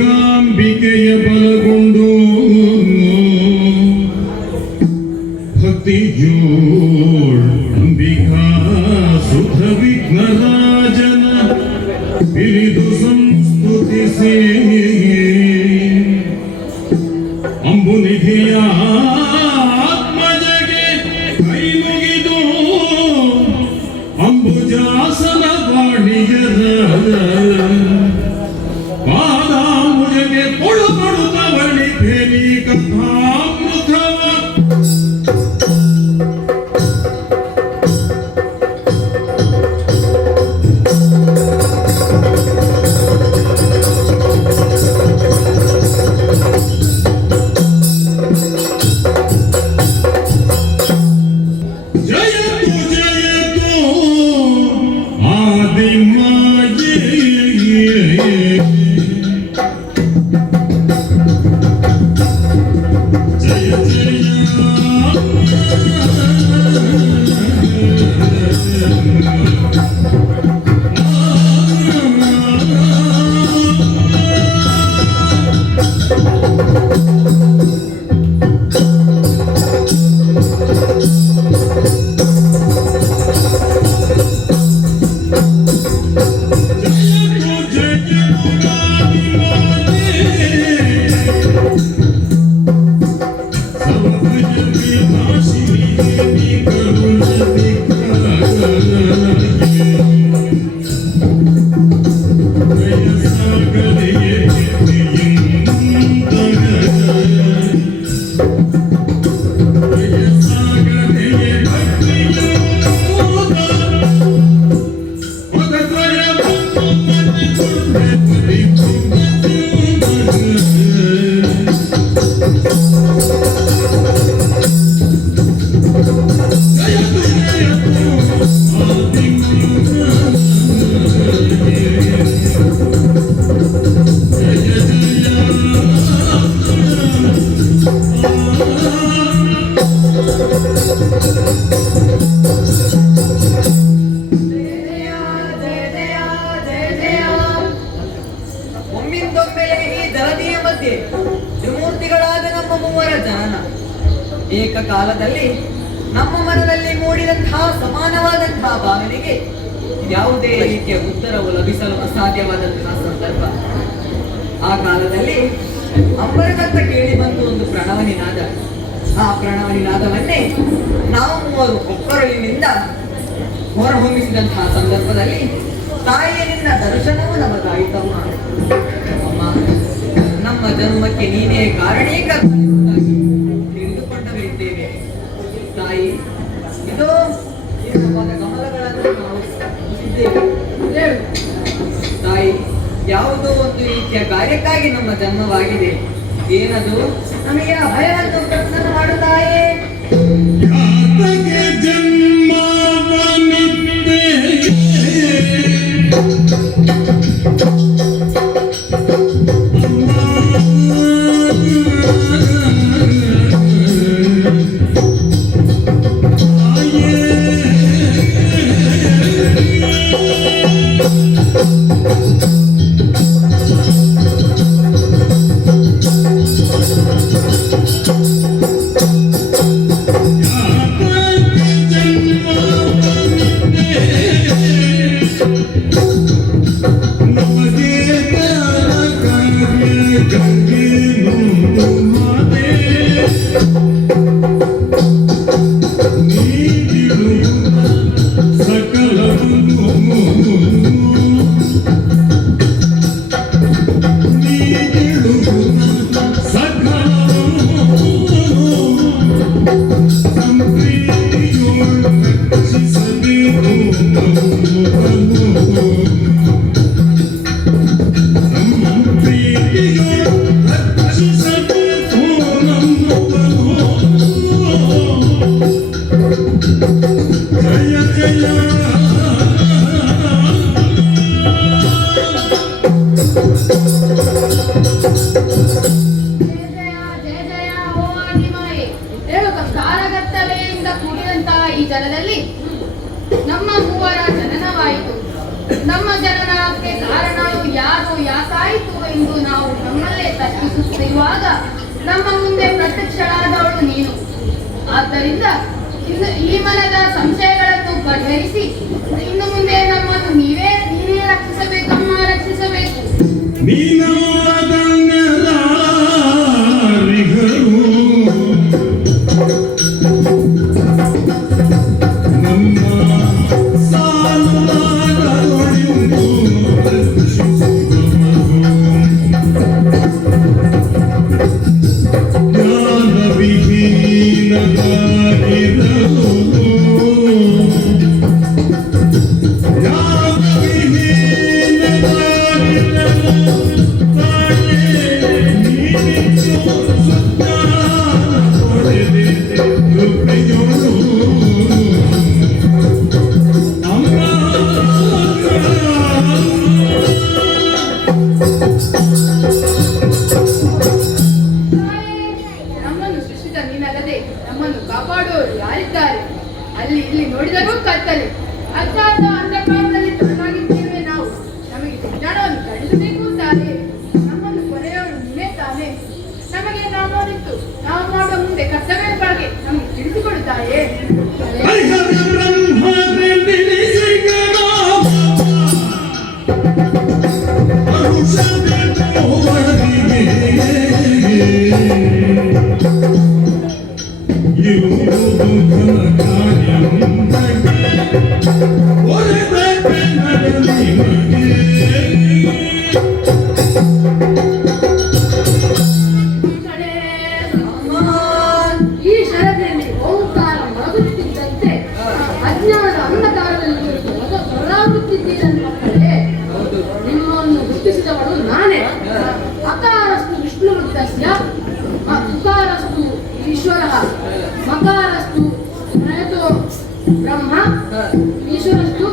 ಅಂಬಿಕಾಂಬಿಕೆಯ ಬಲಗೊಂಡು ಭಕ್ತಿಯೋಳ್ ಅಂಬಿಕಾ ಸುಖ ವಿಘ್ನರಾಜನ ಬಿರಿದು ಸಂಸ್ತುತಿಸಿ ಅಂಬುನಿಧಿಯ ಆತ್ಮಜಗೆ ಕೈ ಮುಗಿದು ಅಂಬುಜಾಸನ ವಾಣಿಯರ ಪಾದಾಂಬುಜಗೆ ಕೊಡುಕೊಡುತ್ತ ವರ್ಣಿಪೇನಿ ಕಥಾಮೃತವ ತ್ರಿಮೂರ್ತಿಗಳಾದ ನಮ್ಮ ಮೂವರ ಜನನ ಏಕಕಾಲದಲ್ಲಿ ನಮ್ಮ ಮನದಲ್ಲಿ ಮೂಡಿದಂತಹ ಸಮಾನವಾದಂತಹ ಭಾವನೆಗೆ ಯಾವುದೇ ರೀತಿಯ ಉತ್ತರವು ಲಭಿಸಲು ಅಸಾಧ್ಯವಾದಂತಹ ಸಂದರ್ಭ. ಆ ಕಾಲದಲ್ಲಿ ಅಂಬರಗಂತ ಕೇಳಿ ಬಂತು ಒಂದು ಪ್ರಣವ ನಿನಾದ. ಆ ಪ್ರಣವ ನಿನಾದವನ್ನೇ ನಾವು ಮೂವರು ಒಬ್ಬರಲ್ಲಿನಿಂದ ಹೊರಹೊಮ್ಮಿಸಿದಂತಹ ಸಂದರ್ಭದಲ್ಲಿ ತಾಯಿಯನಿಂದ ದರ್ಶನವು ನಮಗಾಯಿತಮ್ಮ. ಅಮ್ಮ, ನಮ್ಮ ಜನ್ಮಕ್ಕೆ ನೀನೇ ಕಾರಣೀಕರ್ತ ತಿಳಿದುಕೊಂಡವರಿದ್ದೇವೆ ತಾಯಿ. ಇದು ಕಮಲಗಳನ್ನು ನಾವು ಇದ್ದೇವೆ ತಾಯಿ. ಯಾವುದೋ ಒಂದು ರೀತಿಯ ಕಾರ್ಯಕ್ಕಾಗಿ ನಮ್ಮ ಜನ್ಮವಾಗಿದೆ. ಏನದು? ನಮಗೆ ಅಭಯವನ್ನು ಪ್ರಸನ್ನ ಮಾಡು ತಾಯೇ. ಈ ಜನದಲ್ಲಿ ನಮ್ಮ ಮೂವರ ಜನನವಾಯಿತು. ನಮ್ಮ ಜನನಕ್ಕೆ ಕಾರಣವು ಯಾರು ಯಾಕಾಯಿತು ಎಂದು ನಾವು ಇವಾಗ ನಮ್ಮ ಮುಂದೆ ಪ್ರತ್ಯಕ್ಷಳಾದವಳು ನೀನು. ಆದ್ದರಿಂದ ಈ ಮನದ ಸಂಶಯಗಳನ್ನು ಪರಿಹರಿಸಿ ಇನ್ನು ಮುಂದೆ ನಮ್ಮನ್ನು ನೀನೇ ರಕ್ಷಿಸಬೇಕಮ್ಮ, ರಕ್ಷಿಸಬೇಕು. ನಮ್ಮನ್ನು ಸೃಷ್ಟಿಸಿದ ನೀನಲ್ಲದೆ ನಮ್ಮನ್ನು ಕಾಪಾಡುವವರು ಯಾರಿದ್ದಾರೆ? ಅಲ್ಲಿ ಇಲ್ಲಿ ನೋಡಿದರೂ ಕತ್ತಲೆ, ಅಜ್ಞಾತ ಅಂಧಕಾರದಲ್ಲಿ ತೊಡಗಿದ್ದೇವೆ ನಾವು. ನಮಗೆ ವಿಜ್ಞಾನವನ್ನು ಕಳಿಸಬೇಕು ತಾನೇ. ನಮ್ಮನ್ನು ಕೊನೆಯವರು ನೀವೇ ತಾನೇ. ನಮಗೆ ನಾವು ನೋಡಿತ್ತು ನಾವು ಮಾಡುವ ಮುಂದೆ ಕರ್ತವ್ಯದ ಬಗ್ಗೆ ನಮಗೆ ತಿಳಿಸಿಕೊಡುತ್ತಾಯೇ? ಈ ಶರದಿಯಲ್ಲಿ ಓಂಕಾರ ಮೊಳಗುತ್ತಿದ್ದಂತೆ ಅಜ್ಞಾನದ ಅಂಧಕಾರದಲ್ಲಿ ಹೊರಗುತ್ತಿದ್ದೀರನ್ನು ಮಕ್ಕಳೇ. ನಿಮ್ಮನ್ನು ಹುಟ್ಟಿಸಿದವಳು ನಾನೇ. ಅಕಾರಸ್ತು ವಿಷ್ಣು ವೃತ್ತಸ್ಯ, ಉಕಾರಸ್ತು ಈಶ್ವರ, ಮಕಾರಸ್ತು ಪ್ರಯತೋ ಬ್ರಹ್ಮ, ಈಶ್ವರಸ್ತು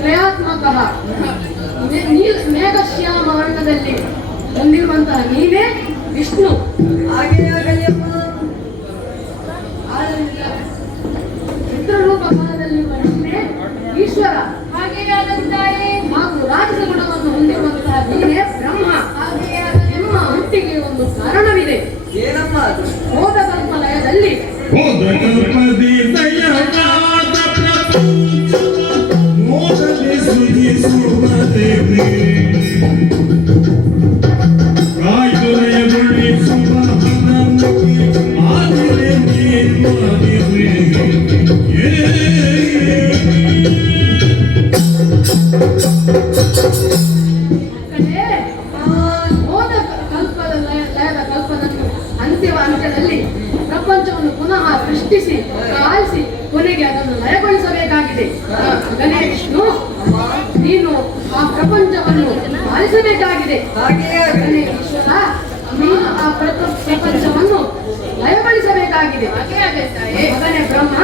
ತ್ರಯಾತ್ಮಕಃ. ಮೇಘಶ್ಯಾಮ ವರ್ಣದಲ್ಲಿ ಹೊಂದಿರುವಂತಹ ನೀನೇ ವಿಷ್ಣು. ಚಿತ್ರರೂಪ ಕಾಲದಲ್ಲಿರುವ ನೀನೇ ಈಶ್ವರ. ಹಾಗೆಯಾದಂತಾಯೇ ಹಾಗೂ ರಾಜಸ ಗುಣವನ್ನು ಹೊಂದಿರುವಂತಹ ನೀನೇ ಬ್ರಹ್ಮ. ಹಾಗೆಯಾದ ನಿಮ್ಮ ಹುಟ್ಟಿಗೆ ಒಂದು ಕಾರಣವಿದೆ. ಏನಮ್ಮ ಅದು? ಹೋದ ಕಲ್ಪಲಯದಲ್ಲಿ ಅಂತ್ಯದಲ್ಲಿ ಪ್ರಪಂಚವನ್ನು ಪುನಃ ಸೃಷ್ಟಿಸಿ ಆಲಿಸಿ ಕೊನೆಗೆ ಅದನ್ನು ಲಯಗೊಳಿಸಬೇಕಾಗಿದೆ. ಮಗನೇ ವಿಷ್ಣು, ನೀನು ಆ ಪ್ರಪಂಚವನ್ನು ಆಲಿಸಬೇಕಾಗಿದೆ. ಮಗನೇ ಈಶ್ವರ, ನೀನು ಆ ಪ್ರಪಂಚವನ್ನು ಲಯಗೊಳಿಸಬೇಕಾಗಿದೆ. ಮಗನೇ ಬ್ರಹ್ಮ,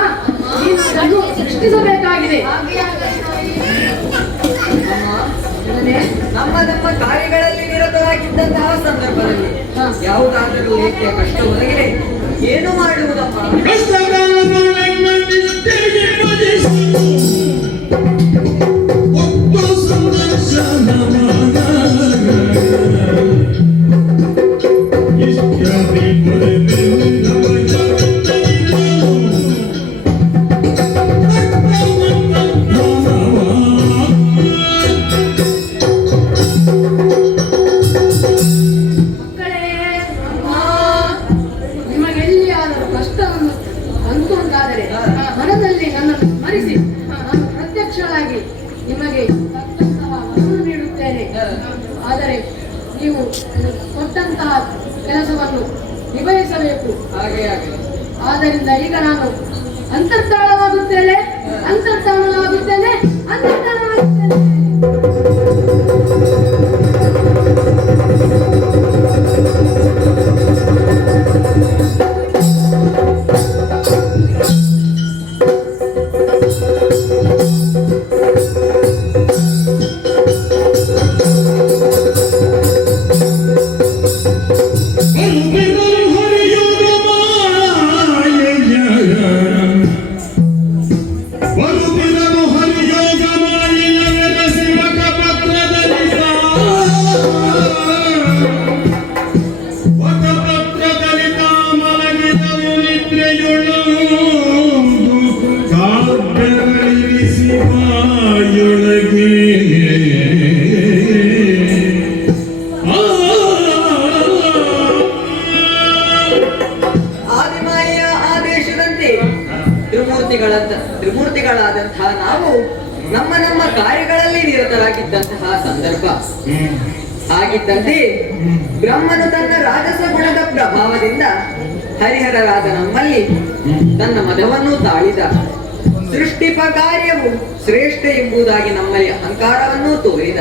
ನೀನು ಅದನ್ನು ಸೃಷ್ಟಿಸಬೇಕಾಗಿದೆ. ನಮ್ಮ ನಮ್ಮ ಕಾರ್ಯಗಳಲ್ಲಿ ನಿರತರಾಗಿದ್ದಂತಹ ಸಂದರ್ಭದಲ್ಲಿ ಯಾವುದಾದರೂ ಏಕೆ ಕಷ್ಟ ಒದಗಿದೆ, ಏನು ಮಾಡುವುದಮ್ಮ? ಮನದಲ್ಲಿ ನನ್ನನ್ನು ಸ್ಮರಿಸಿ ನಾನು ಪ್ರತ್ಯಕ್ಷವಾಗಿ ನಿಮಗೆ ತಕ್ಕಂತಹ ವರವನ್ನು ನೀಡುತ್ತೇನೆ. ಆದರೆ ನೀವು ಕೊಟ್ಟಂತಹ ಕೆಲಸವನ್ನು ನಿಭಾಯಿಸಬೇಕು. ಆದ್ದರಿಂದ ಈಗ ನಾನು ಅಂತರ್ಧಾನವಾಗುತ್ತೇನೆ. ಬೆರಳಿರಿಸಿ ಬಾಯೊಳಗೆ ಆದಿಮಾಯಿಯ ಆದೇಶದಂತೆ ತ್ರಿಮೂರ್ತಿಗಳಾದಂತಹ ನಾವು ನಮ್ಮ ನಮ್ಮ ಕಾರ್ಯಗಳಲ್ಲಿ ನಿರತರಾಗಿದ್ದಂತಹ ಸಂದರ್ಭ ಆಗಿದ್ದಂತೆ ಬ್ರಹ್ಮನು ತನ್ನ ರಾಜಸ ಗುಣದ ಪ್ರಭಾವದಿಂದ ಹರಿಹರರಾದ ನಮ್ಮಲ್ಲಿ ತನ್ನ ಮದವನ್ನು ತಾಳಿದ. ಸೃಷ್ಟಿಪ ಕಾರ್ಯವು ಶ್ರೇಷ್ಠ ಎಂಬುದಾಗಿ ನಮ್ಮಲ್ಲಿ ಅಹಂಕಾರವನ್ನು ತೋರಿದ.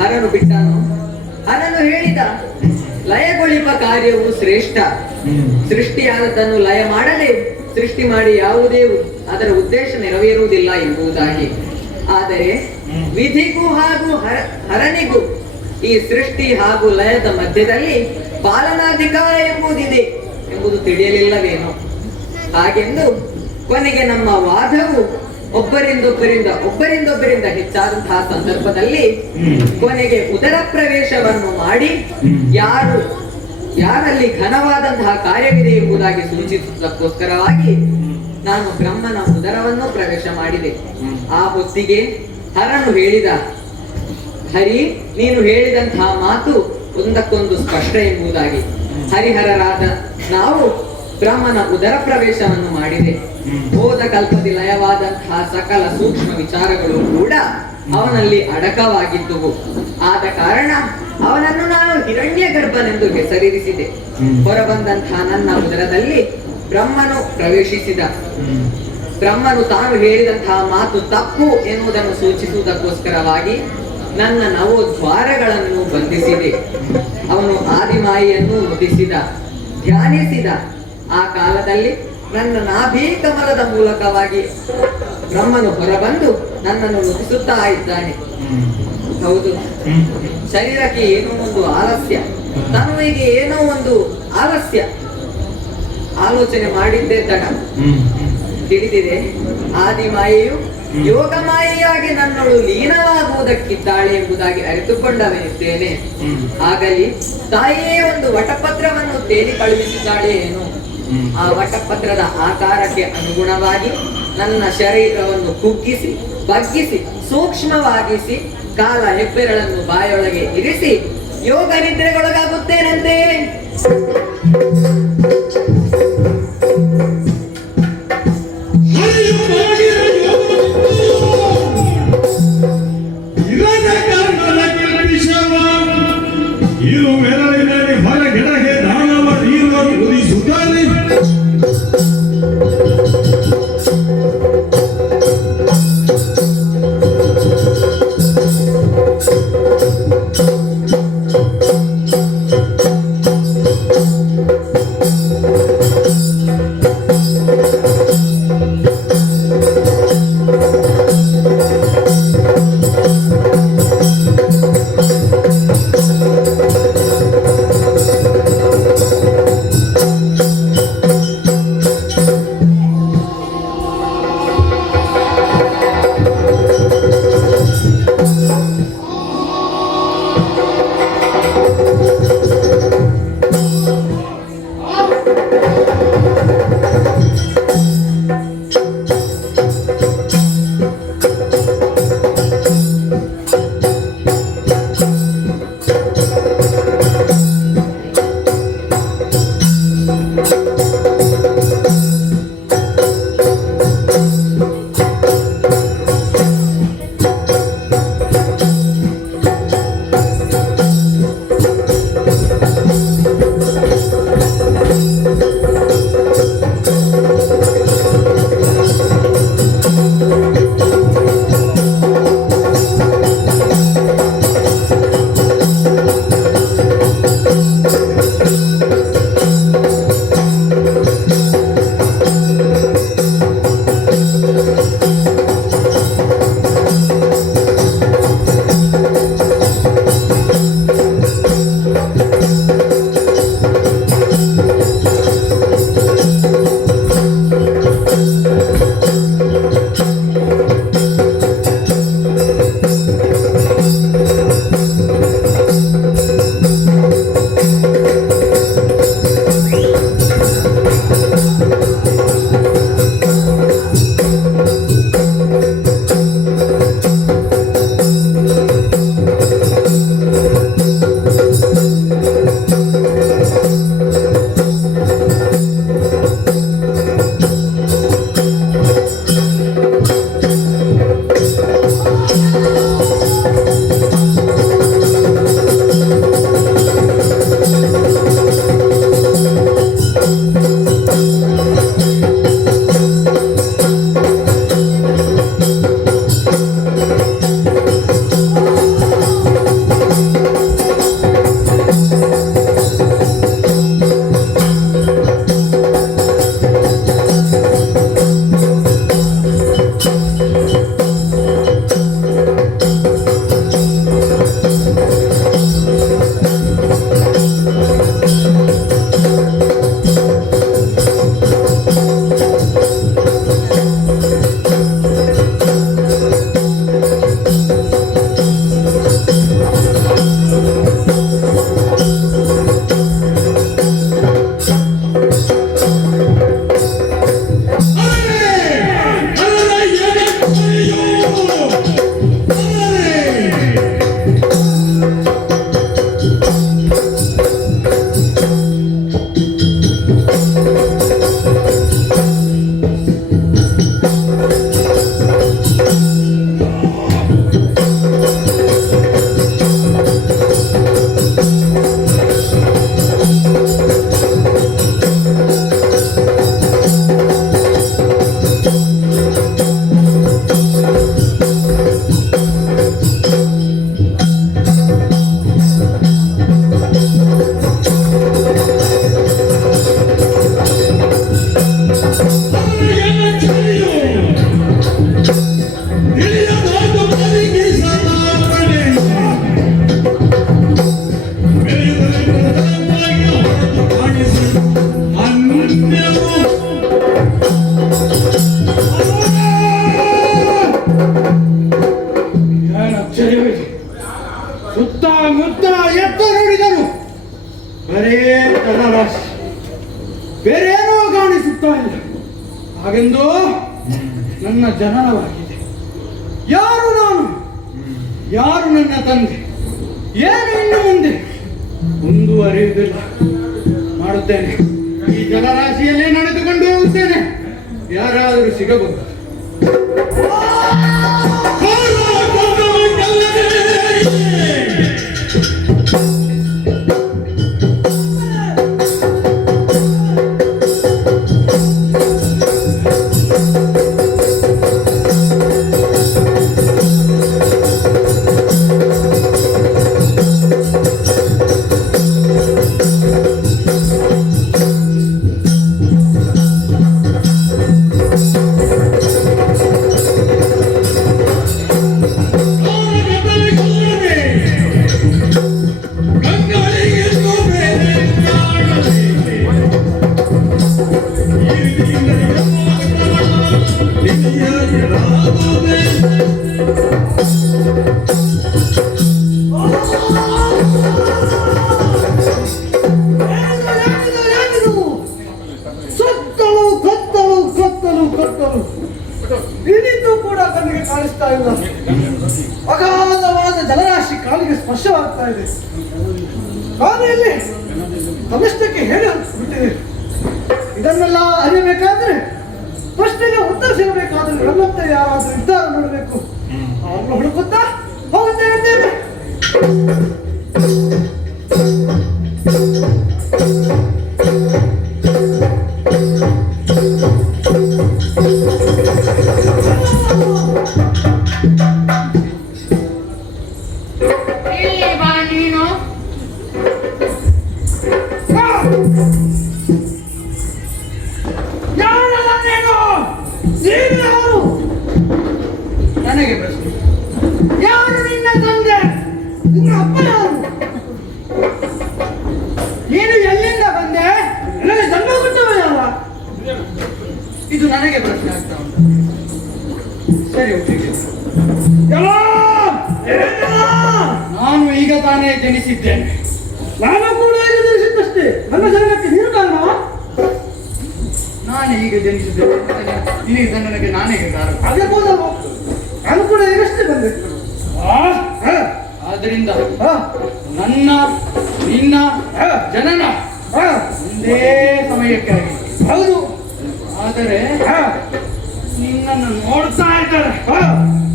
ಹರನು ಬಿಟ್ಟನು. ಹರನು ಹೇಳಿದ, ಲಯಗೊಳಿಪ ಕಾರ್ಯವು ಶ್ರೇಷ್ಠ. ಸೃಷ್ಟಿಯಾದದ್ದನ್ನು ಲಯ ಮಾಡದೆ ಸೃಷ್ಟಿ ಮಾಡಿ ಯಾವುದೇ ಅದರ ಉದ್ದೇಶ ನೆರವೇರುವುದಿಲ್ಲ ಎಂಬುದಾಗಿ. ಆದರೆ ವಿಧಿಗೂ ಹಾಗೂ ಹರನಿಗೂ ಈ ಸೃಷ್ಟಿ ಹಾಗೂ ಲಯದ ಮಧ್ಯದಲ್ಲಿ ಪಾಲನಾಧಿಕಾರ ಎಂಬುದಿದೆ ಎಂಬುದು ತಿಳಿಯಲಿಲ್ಲವೇನೋ. ಹಾಗೆಂದು ಕೊನೆಗೆ ನಮ್ಮ ವಾದವು ಒಬ್ಬರಿಂದೊಬ್ಬರಿಂದ ಹೆಚ್ಚಾದಂತಹ ಸಂದರ್ಭದಲ್ಲಿ ಕೊನೆಗೆ ಉದರ ಪ್ರವೇಶವನ್ನು ಮಾಡಿ ಯಾರಲ್ಲಿ ಘನವಾದಂತಹ ಕಾರ್ಯವಿದೆ ಎಂಬುದಾಗಿ ಸೂಚಿಸುವುದಕ್ಕೋಸ್ಕರವಾಗಿ ನಾನು ಬ್ರಹ್ಮನ ಉದರವನ್ನು ಪ್ರವೇಶ ಮಾಡಿದೆ. ಆ ಹೊತ್ತಿಗೆ ಹರನು ಹೇಳಿದ, ಹರಿ, ನೀನು ಹೇಳಿದಂತಹ ಮಾತು ಒಂದಕ್ಕೊಂದು ಸ್ಪಷ್ಟ ಎಂಬುದಾಗಿ. ಹರಿಹರರಾದ ನಾವು ಬ್ರಹ್ಮನ ಉದರ ಪ್ರವೇಶವನ್ನು ಮಾಡಿದೆ. ಹೋದ ಕಲ್ಪದಿ ಲಯವಾದಂತಹ ಸಕಲ ಸೂಕ್ಷ್ಮ ವಿಚಾರಗಳು ಕೂಡ ಅವನಲ್ಲಿ ಅಡಕವಾಗಿದ್ದುವು. ಆದ ಕಾರಣ ಅವನನ್ನು ನಾನು ಹಿರಣ್ಯ ಗರ್ಭನೆಂದು ಹೆಸರಿಸಿದೆ. ಹೊರಬಂದಂತಹ ನನ್ನ ಉದರದಲ್ಲಿ ಬ್ರಹ್ಮನು ಪ್ರವೇಶಿಸಿದ. ಬ್ರಹ್ಮನು ತಾನು ಹೇಳಿದಂತಹ ಮಾತು ತಪ್ಪು ಎನ್ನುವುದನ್ನು ಸೂಚಿಸುವುದಕ್ಕೋಸ್ಕರವಾಗಿ ನನ್ನ ನವೋದ್ವಾರಗಳನ್ನು ಬಂಧಿಸಿದೆ. ಅವನು ಆದಿಮಾಯಿಯನ್ನು ನುಡಿಸಿದ, ಧ್ಯಾನಿಸಿದ. ಆ ಕಾಲದಲ್ಲಿ ನನ್ನ ನಾಭಿ ಕಮಲದ ಮೂಲಕವಾಗಿ ಬ್ರಹ್ಮನು ಹೊರಬಂದು ನನ್ನನ್ನು ನುಡಿಸುತ್ತಾ ಇದ್ದಾನೆ. ಹೌದು, ಶರೀರಕ್ಕೆ ಏನೋ ಒಂದು ಆಲಸ್ಯ, ತನುವಿಗೆ ಏನೋ ಒಂದು ಆಲಸ್ಯ, ಆಲೋಚನೆ ಮಾಡಿದ್ದೇ ತಡ. ತಿಳಿದಿದೆ, ಆದಿಮಾಯೆಯು ಯೋಗ ಮಾಯೆಯಾಗಿ ನನ್ನಳು ಲೀನವಾಗುವುದಕ್ಕಿದ್ದಾಳೆ ಎಂಬುದಾಗಿ ಅರಿತುಕೊಂಡವನಿದ್ದೇನೆ. ಆಗಲಿ ತಾಯಿಯೇ ಒಂದು ವಟಪತ್ರವನ್ನು ತೇಲಿ ಕಳುಹಿಸಿದ್ದಾಳೆ ಏನು. ಆ ವಟಪತ್ರದ ಆಕಾರಕ್ಕೆ ಅನುಗುಣವಾಗಿ ನನ್ನ ಶರೀರವನ್ನು ಕುಗ್ಗಿಸಿ ಬಗ್ಗಿಸಿ ಸೂಕ್ಷ್ಮವಾಗಿಸಿ ಕಾಲ ಹೆಬ್ಬೆರಳನ್ನು ಬಾಯೊಳಗೆ ಇರಿಸಿ ಯೋಗ ನಿದ್ರೆಗೊಳಗಾಗುತ್ತೇನಂತೆ. ಹೊರಗೆಡಗೆ ದಾನವ ನೀರು ಉದಿಸುತ್ತಾನೆ. ಜಲರಾಶಿ, ಬೇರೇನೋ ಕಾಣಿಸುತ್ತಾ ಇಲ್ಲ. ಹಾಗೆಂದು ನನ್ನ ಜನನವಾಗಿದೆ. ಯಾರು ನಾನು, ಯಾರು ನನ್ನ ತಂದೆ, ಏನು ಇನ್ನು ಮುಂದೆ ಮುಂದುವರಿಯುವುದಿಲ್ಲ. ಮಾಡುತ್ತೇನೆ, ಈ ಜಲರಾಶಿಯಲ್ಲೇ ನಡೆದುಕೊಂಡು ಹೋಗುತ್ತೇನೆ. ಯಾರಾದರೂ ಸಿಗಬಹುದು. ಸುತ್ತಲೂ ಕತ್ತಲು ಕತ್ತಲು ಕತ್ತಲು, ಇಳಿದು ಕೂಡ ಕಣ್ಣಿಗೆ ಕಾಣಿಸ್ತಾ ಇಲ್ಲ. ಅಗಾಧವಾದ ಜಲರಾಶಿ ಕಾಲಿಗೆ ಸ್ಪರ್ಶವಾಗ್ತಾ ಇದೆ. ಕಾಲಿನಲ್ಲಿ ತಮಿಷ್ಟಕ್ಕೆ ಹೇಳಿ ಬಿಟ್ಟಿದೆ. ಇದನ್ನೆಲ್ಲ ಅರಿಯಬೇಕಾದ್ರೆ, ಪ್ರಶ್ನೆಗೆ ಉತ್ತರ ಸಿಗಬೇಕಾದ್ರೆ ನಮ್ಮಂತೆ ಯಾರಾದ್ರೂ ಇದ್ದಾರೆ ನೋಡಬೇಕು. ಅವ್ರನ್ನ ಹುಡುಕುತ್ತಾ ಹೋಗುತ್ತಾ ಇದ್ದೇವೆ. ಇಲ್ಲಿ ಬಾ ನೀನು. ನನಗೆ ಪ್ರಶ್ನೆ, ಯಾರು ನಿನ್ನ ತಂದೆ? ನಿನ್ನ ಅಪ್ಪ ಯಾರು? ನೀನು ಎಲ್ಲಿಂದ ಬಂದೆ? ನನಗೆ ಜನ್ಮ ಕೊಟ್ಟವ ಯಾರ? ಇದು ನನಗೆ ಪ್ರಶ್ನೆ ಆಗ್ತಾ ಉಂಟು. ಸರಿ, ಒಟ್ಟಿಗೆ ನಾನು ಈಗ ತಾನೇ ಜನಿಸಿದ್ದೇನೆ. ನಾನು ಕೂಡ ಈಗ ಜನಿಸಿದ್ದಷ್ಟೇ. ನನ್ನ ಜನನಕ್ಕೆ ನೀನು ಕಾರಣ? ನಾನು ಈಗ ಜನಿಸಿದ್ದೇನೆ, ನಿನಗೆ ನನಗೆ ನಾನೇ ಕಾರಣ. ಆಗಿರ್ಬೋದಲ್ವ? ನಾನು ಕೂಡ ಈಗಷ್ಟೇ ಬಂದೆ. ಆದ್ರಿಂದ ನನ್ನ ನಿನ್ನ ಜನನ ಒಂದೇ ಸಮಯಕ್ಕಾಗಿ. ಹೌದು. ಆದರೆ ನಿನ್ನನ್ನು ನೋಡ್ತಾ ಇದ್ದಾರೆ,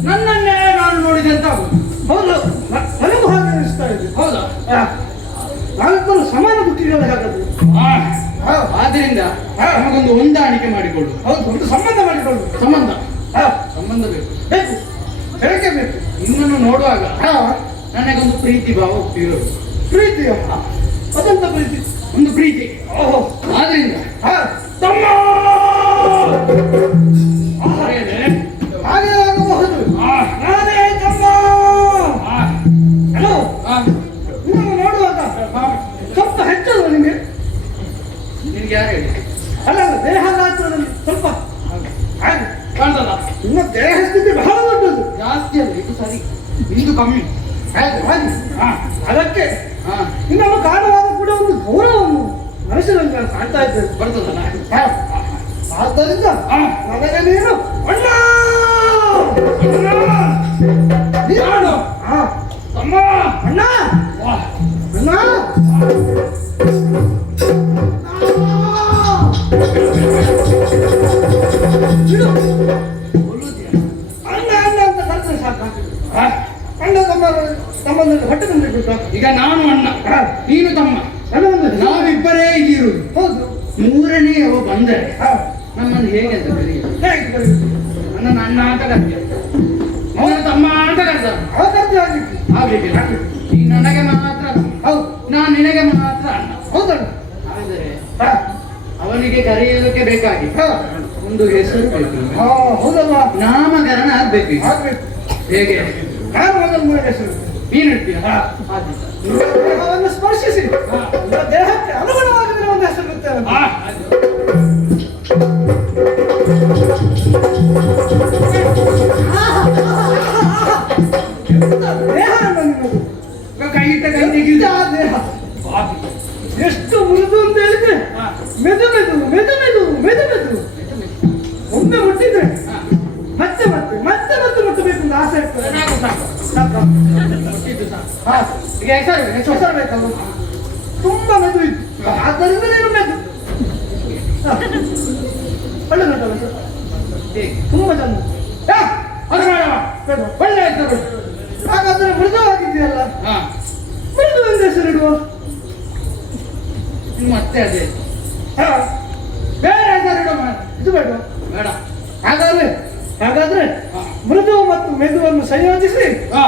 ನನ್ನನ್ನೇ ನಾನು ನೋಡಿದೆ ಅಂತ ಆಗುದು. ಹೌದು, ನನಗೂ ಹಾಗೆ ಅನಿಸ್ತಾ ಇದೆ. ಹೌದಾ? ನಾವಿಬ್ಬರು ಸಮಾನ ಬುದ್ಧಿಗಳು ಹಾಗಾದ್ರೆ. ಆದ್ರಿಂದ ನಮಗೊಂದು ಹೊಂದಾಣಿಕೆ ಮಾಡಿಕೊಳ್ಳು. ಹೌದು, ಒಂದು ಸಂಬಂಧ ಮಾಡಿಕೊಂಡು. ಸಂಬಂಧ ಸಂಬಂಧ ಬೇಕು, ಬೇಕು, ಹೇಳಕ್ಕೆ ಬೇಕು. ನಿನ್ನನ್ನು ನೋಡುವಾಗ ನನಗೊಂದು ಪ್ರೀತಿ ಭಾವ ಇರೋದು. ಪ್ರೀತಿಯ ಅದಂತ ಪ್ರೀತಿ, ಒಂದು ಪ್ರೀತಿ. ಓಹೋ. ಆದ್ರಿಂದ ತಮ್ಮ ಹಾಗೇನೆ ಹಾಗೆ ಆಗಬಹುದು. ನಾನೇ ತಮ್ಮ. ಹಲೋ, ನಿಮ್ಮನ್ನು ನೋಡುವಾಗ ಸ್ವಲ್ಪ ಹೆಚ್ಚಲ್ಲ ನಿಮಗೆ? ನಿನ್ಗೆ ಯಾರು ಹೇಳಿ? ಅಲ್ಲ, ದೇಹ ಗಾತ್ರದಲ್ಲಿ ಸ್ವಲ್ಪ ಹಾಗೆ ಕಾಣ್ತದ? ನಿಮ್ಮ ದೇಹ ಸ್ಥಿತಿ ಬಹಳ ದೊಡ್ಡದು. ಜಾಸ್ತಿ ಅಲ್ಲ, ಇದು ಸರಿ, ಇಂದು ಕಮ್ಮಿ. ಹಾಗೆ ಹಾಗೆ ಅದಕ್ಕೆ ಹಾ, ನಿನ್ನನ್ನು ಕಾಣುವಾಗ ಕೂಡ ಒಂದು ಗೌರವವನ್ನು ಮನಸ್ಸಿನಲ್ಲಿ ನಾನು ಕಾಣ್ತಾ ಇದ್ದೇನೆ. ಬರ್ತದಲ್ಲ? ಆದ್ದರಿಂದ ನನಗೆ ನೀನು ಅಣ್ಣ ನೀನು ತಮ್ಮ ಅಣ್ಣ ವಾಹ್. ಅಣ್ಣ ಬಿಡು. ಅಣ್ಣ ಅಣ್ಣ ಅಂತ ಕರೆದ್ರೆ ಸಾಕ. ಅಣ್ಣ ತಮ್ಮನಲ್ಲಿ ಹೊಟ್ಟೆ ತಂದಿಟ್ಟು ಈಗ ನಾನು ಅಣ್ಣ, ನೀನು ತಮ್ಮ, ನಾವಿಬ್ಬರೇ ಇಲ್ಲಿರುವುದು. ಹೌದು. ಮೂರನೆಯವ ಬಂದರೆ ನಮ್ಮನ್ನು ಹೇಗೆ ಅಂತ ಕರೆಯುವುದು? ಹೇಗೆ ಕರೆಯುವುದು? ನನ್ನನ್ನು ಅಣ್ಣ ಅಂತ ಕರೆಯ, ಅವನ ತಮ್ಮ ಅಂತ ಕರೆದ. ಅವಕಾಶ ಆಗಲಿಕ್ಕೆ ಆಗ್ಲಿಕ್ಕಿಲ್ಲ. ನೀ ನನಗೆ ಮಾತ್ರ, ಹೌದು. ನಾನು ನಿನಗೆ ಮಾತ್ರ ಅಣ್ಣ. ಹೌದಣ್ಣ. ಆದರೆ ಅವನಿಗೆ ಕರೆಯೋದಕ್ಕೆ ಬೇಕಾಗಿ ಒಂದು ಹೆಸರು ಬೇಕು, ಹೌದಲ್ವಾ? ನಾಮಕರಣ ಆಗ್ಬೇಕು. ಈಗ ಆಗ್ಬೇಕು. ಹೇಗೆ? ನಾನು ಮೊದಲು ಮೂಲ ಹೆಸರು ನೀನು ಹೇಳ್ತೀಯ? ದೇಹವನ್ನು ಸ್ಪರ್ಶಿಸಿ ನಿಮ್ಮ ದೇಹಕ್ಕೆ ಅನುಗುಣವಾಗಿದ್ರೆ ಒಂದು ಹೆಸರು ಇರ್ತೇವೆ. ದೇಹ ನಿಮ್ಮದು. ಕೈ ಇಟ್ಟ ಕೈ ತೆಗೆಯುವುದು. ಆ ದೇಹ ಎಷ್ಟು ಮೃದು ಅಂತ ಬೇಕು ಅಂತ ಆಸೆ ಇರ್ತದೆ. ಸಾಕು ಸಾಕು ಸಾಕು. ಗೊತ್ತಿದ್ದು ಸಾಕು. ಹಾ, ಈಗ ಹೆಸರು ಹೆಸರು ಬೇಕಲ್ಲ. ತುಂಬಾ ಮೆದು ಇತ್ತು, ಆದ್ದರಿಂದ ನೀನು ಮೆದು. ಹಾ. ಒಳ್ಳೆದುಂಟಲ್ಲ ಸರ್? ತುಂಬಾ ಚಂದ. ಏ, ಅದು ಬೇಡ. ಒಳ್ಳೆ ಹೆಸರು. ಹಾಗಾದ್ರೆ ಮೃದುವಾಗಿದೆಯಲ್ಲ, ಹಾ, ಮೃದು ಎಂದು ಹೆಸರಿಡುವ. ಮತ್ತೆ ಅದೇ ಹಾ, ಬೇರೆ ಹೆಸರಿಡು ಇದು ಬೇಡ. ಬೇಡ. ಹಾಗಾದ್ರೆ ಹಾ. ಮೃದು ಮತ್ತು ಮೆದುವನ್ನು ಸಂಯೋಜಿಸಿ ಹಾ,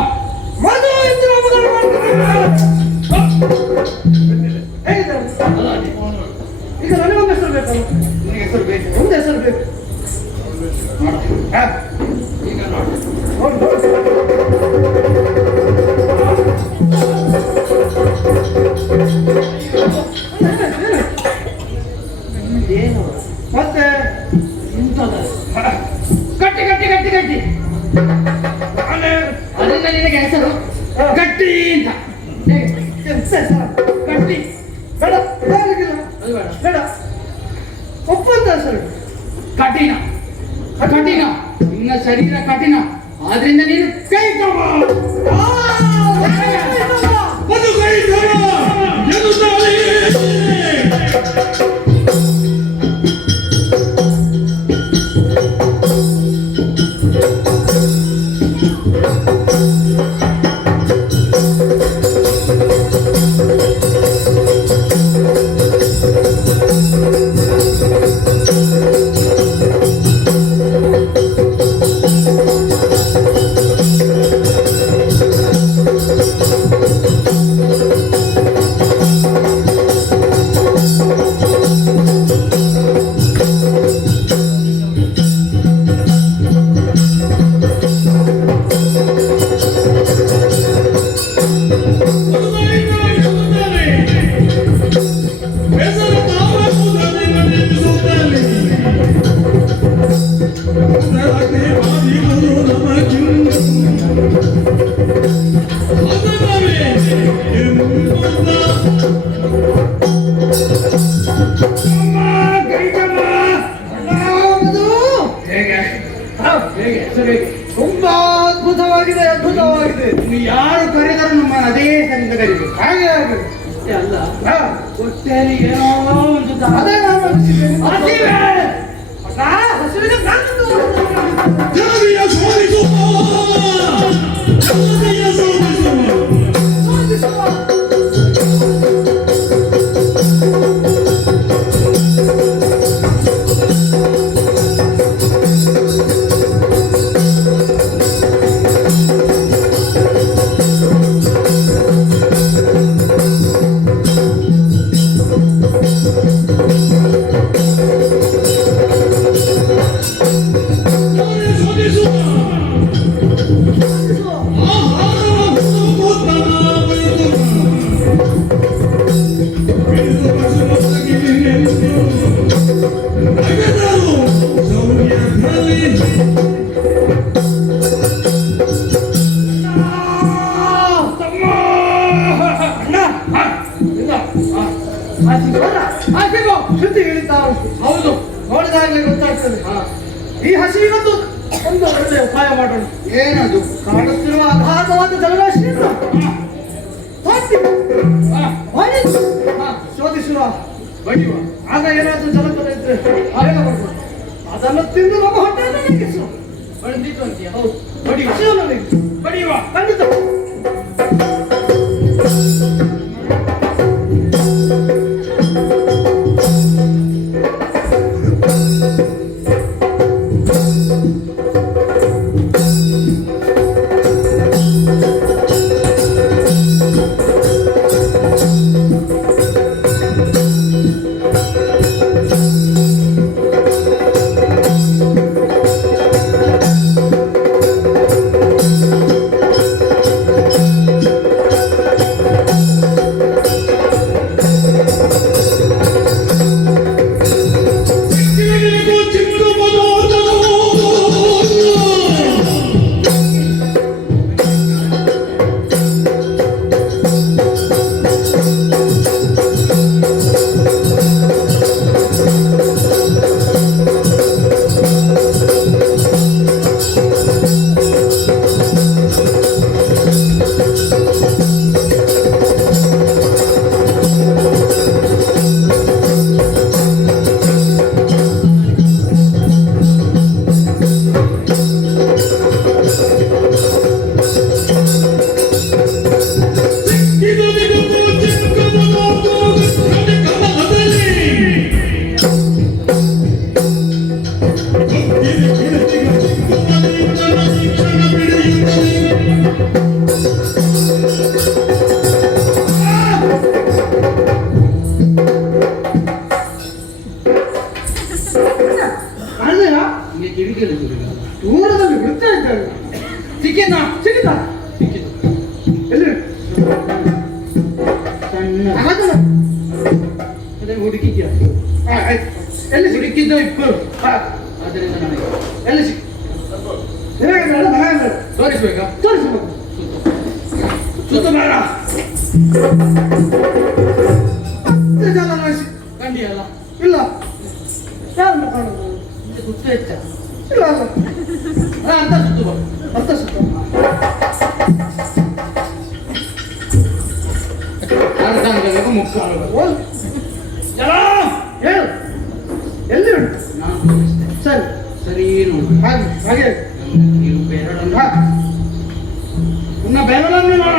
ಮಧು ಎಂದು ನಾಮಕರಣ ಮಾಡ್ತಿದ್ದೇನೆ. ಹೇಗಿದೆ? ಅದು ಅದೇ. ಈಗ ನನಗೊಂದು ಹೆಸರು ಬೇಕಲ್ಲ, ನಿನಗೆ ಹೆಸರು ಬೇಕು. ಒಂದು ಹೆಸರು ಬೇಕು. ನೋಡು. ಹಾ, ಈಗ ನೋಡು. ನೋಡು, ನೋಡು. ಏನು? ಮತ್ತೆ ಇಂಥದ್ದು. ಗಟ್ಟಿ ಗಟ್ಟಿ ಗಟ್ಟಿ ಗಟ್ಟಿ. ಅದರಿಂದ ನಿನಗೆ ಹೆಸರು ಗಟ್ಟಿ ಅಂತ. ಹೇಗೆ? ಎಂತ ಹೆಸರು? ಗಟ್ಟಿ. ಬೇಡ, ಹೇಳಲಿಕ್ಕಿಲ್ಲ. ಅದು ಬೇಡ. ಬೇಡ, ಒಪ್ಪಂತ ಹೆಸರು. ಕಠಿಣ ಕಠಿಣ. ನಿನ್ನ ಶರೀರ ಕಠಿಣ, ಆದ್ರಿಂದ ನೀನು ಕೈ ತಗೋ. ಒಂದು ಕೈ ಧರ್ಮ ಎನ್ನುತ್ತಾರೆ. ಹೇಗೆ? ಹೇಗೆ? ಹೆಸರು ಹೇಗೆ? ತುಂಬಾ ಅದ್ಭುತವಾಗಿದೆ, ಅದ್ಭುತವಾಗಿದೆ. ನೀನು ಯಾರು ಕರೆದರೂ ನಮ್ಮ ಅದೇ ಸರಿಂದ ಕರೀಬೇಕು. ಹಾಗೆ ಹಾಗೆ ಅಲ್ಲ, ಹಾ, ಹೊಟ್ಟೆಯಲ್ಲಿ ಏನೋ ಒಂದು ಅದೇ ನಾನು ಅನಿಸಿದ್ದೇನೆ. ಹಸಿವೆ. ಹಸುವಿನ ಪ್ರಾಣದ್ದು ಓಡುತ್ತದೆ. ಜಗದಿಯ ಸೋಲಿಸುವ ಜಗದಿಯ ಸೋಲಿಸುವ ಶ್ರುತಿ ಹೇಳಿದ್ದ ಹೌದು. ನೋಡಿದಾಗಲೇ ಗೊತ್ತಾಗ್ತದೆ. ಈ ಹಸಿವಿಗೊಂದು ಒಂದು ಒಳ್ಳೆಯ ಉಪಾಯ ಮಾಡೋಣ. ಏನದು? ಕಾಣುತ್ತಿರುವ ಅಗಾಧವಾದ ಜಲರಾಶಿಯನ್ನು ಶೋಧಿಸುವ, ಬಡಿಯುವ. ಆಗ ಏನಾದ್ರೂ ಜಲಪದ ಇದ್ರೆ ಬೇಗ ಬರ್ಬೋದು. ಅದನ್ನು ತಿಂದು ನಮ್ಮ ಹೊಟ್ಟೆಯನ್ನು ನೀಗಿಸುವ. ಬಂದಿತ್ತು ಅಂತೀಯ? ಹೌದು, ಬಡಿಯುವ. ಹಸಿವನ್ನು ನೀಗಿಸು. ಬಡಿಯುವ. ಖಂಡಿತ. ಕಾಣಲಿಲ್ಲ? ನಿಮಗೆ ಕಿವಿ ಕೇಳಿಸುವುದಿಲ್ಲ. ದೂರದಲ್ಲಿ ಬಿಡ್ತಾ ಇದ್ದಾರೆ. ಸಿಕ್ಕಿದ್ನ? ಸಿಕ್ಕಿತ? ಸಿಕ್ಕಿತು. ಎಲ್ಲಿ? ಸಣ್ಣ ಅದನ್ನ ಅದನ್ನು ಹುಡುಕಿದ್ಯಾ? ಆಯ್ತು. ಎಲ್ಲಿ ಸಿಕ್ಕಿ? ಹುಡುಕಿದ್ದ ಇಬ್ಬರು. ಹಾ. ಆದ್ದರಿಂದ ನನಗೆ ಎಲ್ಲಿ ಸಿಕ್ಕಿ? ನಿನಗೆ ಬೇಡ, ನನಗೆ ಬೇಡ. ತೋರಿಸ್ಬೇಕಾ? ತೋರಿಸಬೇಕು. ಸುತ್ತ ಬೇಡ. ಮತ್ತೆ ಜನ ನೋಡಿಸಿ. ಕಂಡಿಯಲ್ಲ? ಇಲ್ಲ. ಯಾರನ್ನು ಕಾಣೋದು? ನಿಮಗೆ ಸುತ್ತ ಹೆಚ್ಚ? ಇಲ್ಲ ಅಲ್ಲ. ಅಂತ ಸುತ್ತು ಬಾ. ಅರ್ಥ ಸುತ್ತ. ಅರ್ಧಂಗಬೇಕು ಮುಕ್ಕಾಲು. ಓಲ್. ಜಲ ಹೇಳು. ಎಲ್ಲಿ ಉಂಟು? ನಾನು ತೋರಿಸ್ತೇನೆ. ಸರಿ. ಸರಿ ನೋಡು. ಹಾಗೆ ಹಾಗೆ. ನೀರು ಬೇರಡನ್ನು ಹಾ. ಪುನಃ ಬೇರಡನ್ನು ನೋಡ.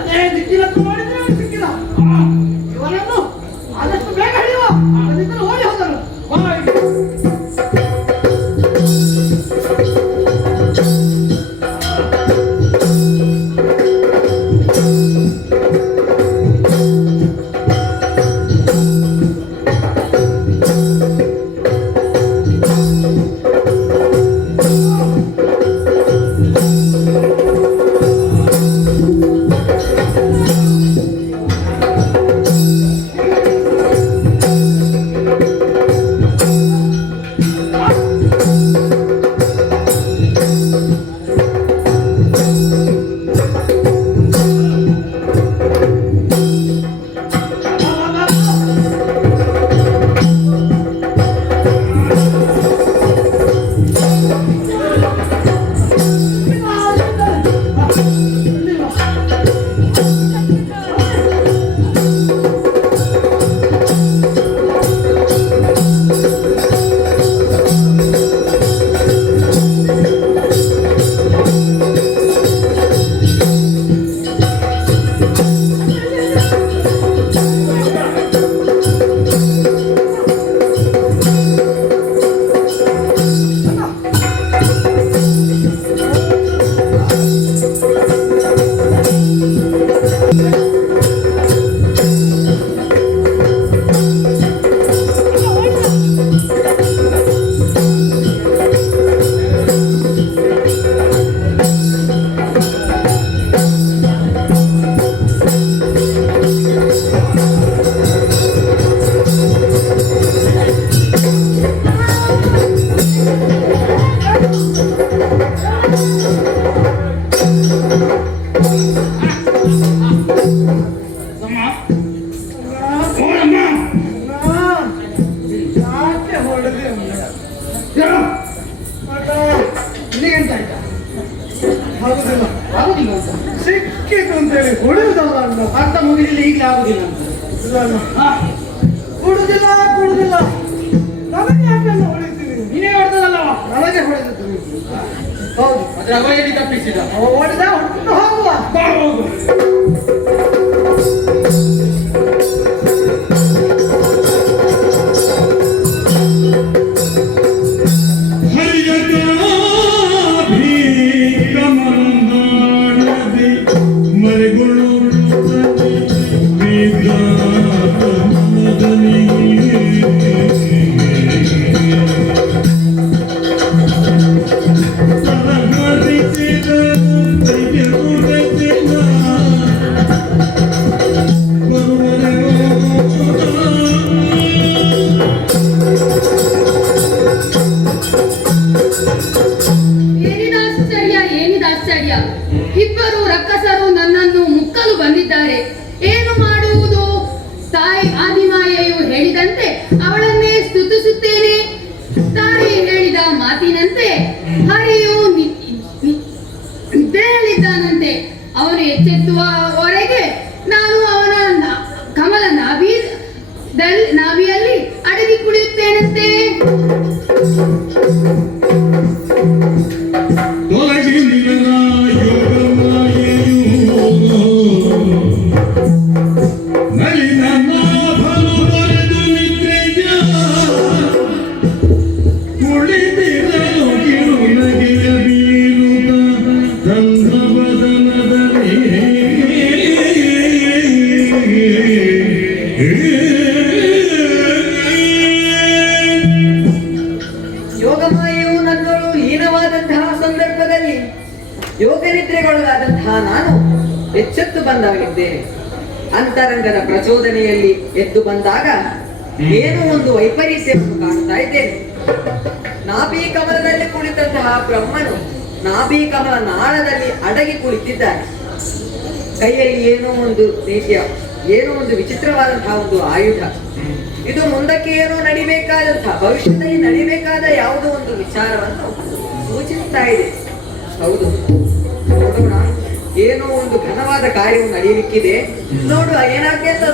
ಅದೇ ದಿಕ್ಕಿನತ್ತು ಮಾಡಿದ್ರೆ ಸಿಕ್ಕಿಲ್ಲ. ಇವನನ್ನು ಆದಷ್ಟು ಬೇಗ ಹಿಡಿಯುವ. ಅದರಿಂದ ಓಡಿ ಹೋದನು. ಆಗುದಿಲ್ಲ ಅಂತ ಸಿಕ್ಕಿತು ಅಂತೇಳಿ ಹೊಡೆಯುವುದಲ್ಲ ಅಣ್ಣ. ಅರ್ಥ ಮುಗಿಲಿಲ್ಲ, ಈಗಲೇ ಆಗುದಿಲ್ಲ ಅಂತ. ಇಲ್ಲ ಅಣ್ಣ. ಕೊಡುದಿಲ್ಲ ಕೊಡುದಿಲ್ಲ. ನನಗೆ ಯಾಕೆಲ್ಲ ಹೊಡಿತೀವಿ? ನೀನೇ ಹೊಡೆದಲ್ಲ. ನನಗೆ ಹೊಡೆದದ್ದು ನೀವು. ಹೌದು. ಅದ್ರ ಅವಯಲ್ಲಿ ತಪ್ಪಿಸಿದ. ಅವ ಹೊಡೆದ ಹುಟ್ಟು ಹೋಗುವ. ಬಾ ಹೋಗು. ಮರಿಗಳು ಇಬ್ಬರು ರಕ್ಕಸರು ನನ್ನನ್ನು ಮುಕ್ಕಲು ಬಂದಿದ್ದಾರೆ. ಏನು ಮಾಡುವುದು? ತಾಯಿ ಆದಿಮಾಯೆಯು ಹೇಳಿದಂತೆ ಅವಳನ್ನೇ ಸ್ತುತಿಸುತ್ತೇನೆ. ತಾಯಿ ಹೇಳಿದ ಮಾತಿನಂತೆ ಹರಿಯು ನಿದ್ದೆಯಲ್ಲಿದ್ದಾನಂತೆ. ಅವನು ಎಚ್ಚೆತ್ತುವವರೆಗೆ ನಾನು ಅವನ ಕಮಲ ನಾಭಿಯಲ್ಲಿ ಅಡಗಿ ಕುಳಿಯುತ್ತೇನಂತೆ. ಯೋಗಮಾಯೆಯು ನನ್ನಳು ಹೀನವಾದಂತಹ ಸಂದರ್ಭದಲ್ಲಿ ಯೋಗನಿದ್ರೆಗೊಳಗಾದಂತಹ ನಾನು ಎಚ್ಚೆತ್ತು ಬಂದಾಗಿದ್ದೇನೆ. ಅಂತರಂಗದ ಪ್ರಚೋದನೆಯಲ್ಲಿ ಎದ್ದು ಬಂದಾಗ ಏನೋ ಒಂದು ವೈಪರೀತ್ಯವನ್ನು ಕಾಣ್ತಾ ಇದ್ದೇನೆ. ನಾಭಿ ಕಮಲದಲ್ಲಿ ಕುಳಿತಂತಹ ಬ್ರಹ್ಮನು ನಾಭಿ ಕಮಲ ನಾಳದಲ್ಲಿ ಅಡಗಿ ಕುಳಿತಿದ್ದಾನೆ. ಕೈಯಲ್ಲಿ ಏನೋ ಒಂದು ವಿಚಿತ್ರವಾದಂತಹ ಒಂದು ಆಯುಧ. ಇದು ಮುಂದಕ್ಕೆ ಏನೋ ನಡಿಬೇಕಾದಂತಹ ಭವಿಷ್ಯದಲ್ಲಿ ನಡಿಬೇಕಾದ ಯಾವುದೋ ಒಂದು ವಿಚಾರವನ್ನು ಸೂಚಿಸ್ತಾ ಇದೆ. ಹೌದು, ನೋಡೋಣ, ಏನೋ ಒಂದು ಘನವಾದ ಕಾರ್ಯವು ನಡೆಯಲಿಕ್ಕಿದೆ. ನೋಡುವ ಏನಾಗ್ತದೆ ಅಂತ.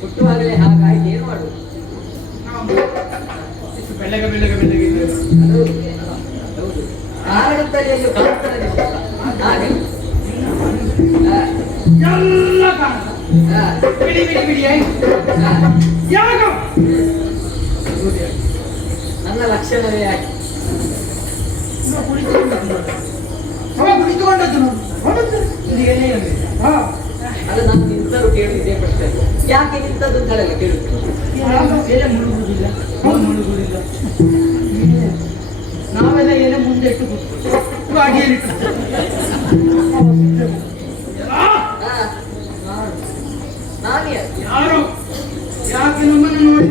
ಹುಟ್ಟುವಾಗಲೇ ಹಾಗಾಗಿ ಏನು ಮಾಡುದು? ಕಾರಣದಲ್ಲಿ ಹಾಗೆ ನನ್ನ ಲಕ್ಷಣವೇ ಯಾಕೆ ಅದು ನಾನು ನಿಂತರು ಕೇಳಿದ್ದೆ ಪ್ರಶ್ನೆ. ಯಾಕೆ ನಿಂತದ್ದು ಅಂತ ಹೇಳಲ್ಲ ಕೇಳುದು. ನಾವೆಲ್ಲ ಏನೋ ಮುಂದೆ ಇಟ್ಟು ನಾನು ಯಾರು ಯಾಕೆ ನಮ್ಮನ್ನು ನೋಡಿ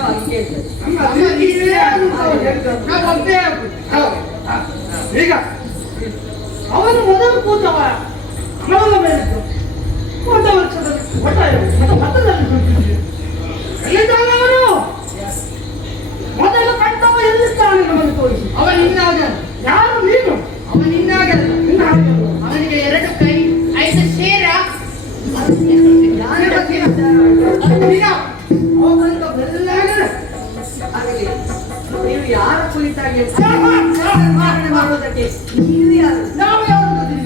ಸ್ಪಷ್ಟವಾಗಿ ಕೇಳ್ತದೆ. ನಾವು ಒಬ್ಬೇ ಆಗ್ಬೋದು. ಈಗ ಅವನು ಮೊದಲು ಕೂತವ ಅವನ ಮೇಲಿದ್ದು ಹೊಸ ವರ್ಷದಲ್ಲಿ ಮತದಲ್ಲಿ ಕುಳಿತಿದ್ದೆ. ಎಲ್ಲಿದ್ದಾನೆ ಅವನು? ಮೊದಲು ಕಂಡವ ಎಲ್ಲಿದ್ದಾನೆ ನಮಗೆ ತೋರಿಸಿ. ಅವ ನಿನ್ನಾಗ ಯಾರು ನೀನು? ಅವ ನಿನ್ನಾಗಲ್ಲ. ನಿನ್ನ ಹಾಗೆಲ್ಲ. ಅವನಿಗೆ 2 ಕೈ 5 ಸೇರ ನಾನೇ ಬಗ್ಗೆ ವಿಚಾರ ಮಾಡ್ತೇನೆ. ಅವನಿಂದ ಬೆಳ್ಳಗೆ ಆಗಲಿ. ನೀವು ಯಾರು ಕುರಿತಾಗಿ ನಿರ್ವಹಣೆ ಮಾಡುವುದಕ್ಕೆ ನೀವು ಯಾರು? ನಾವು ಯಾರು ಗೊತ್ತಿಲ್ಲ.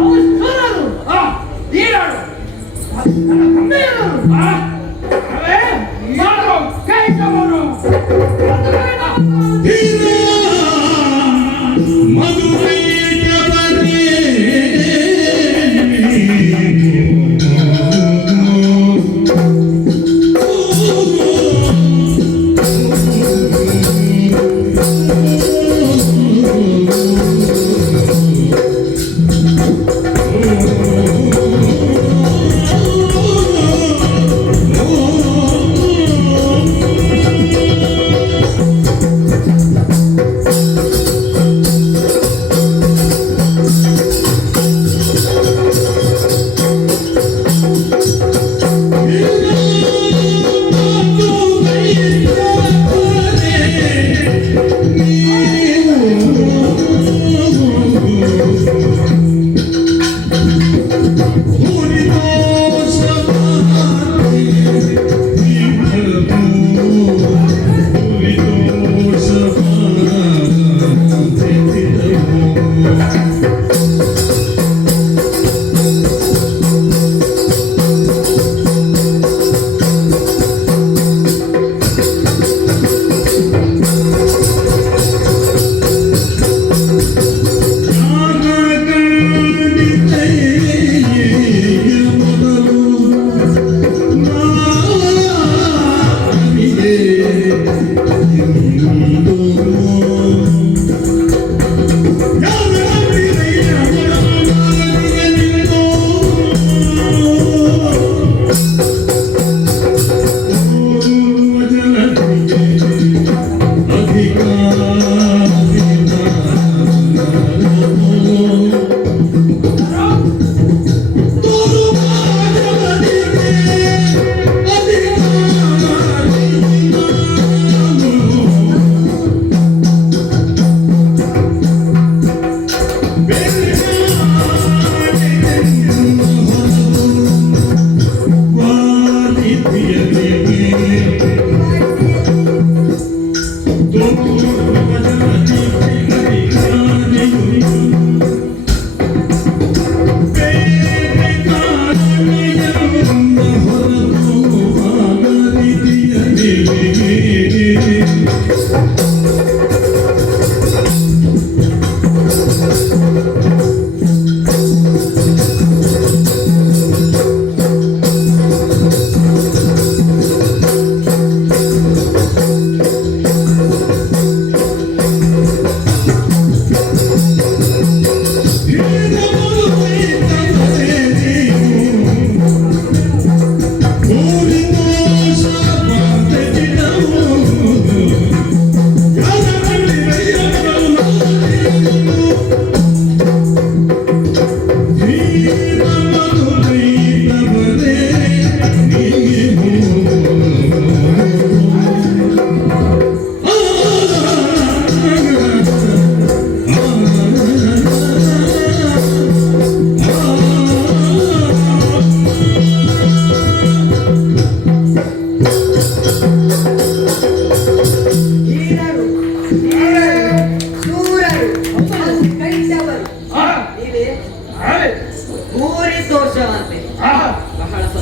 ಅವನು ಸ್ಥೂಲರು. ನೀರಾಡು ನನ್ನ ತಂದೆಯರು. ಅವೇ ಯಾರು ಕೈತವರು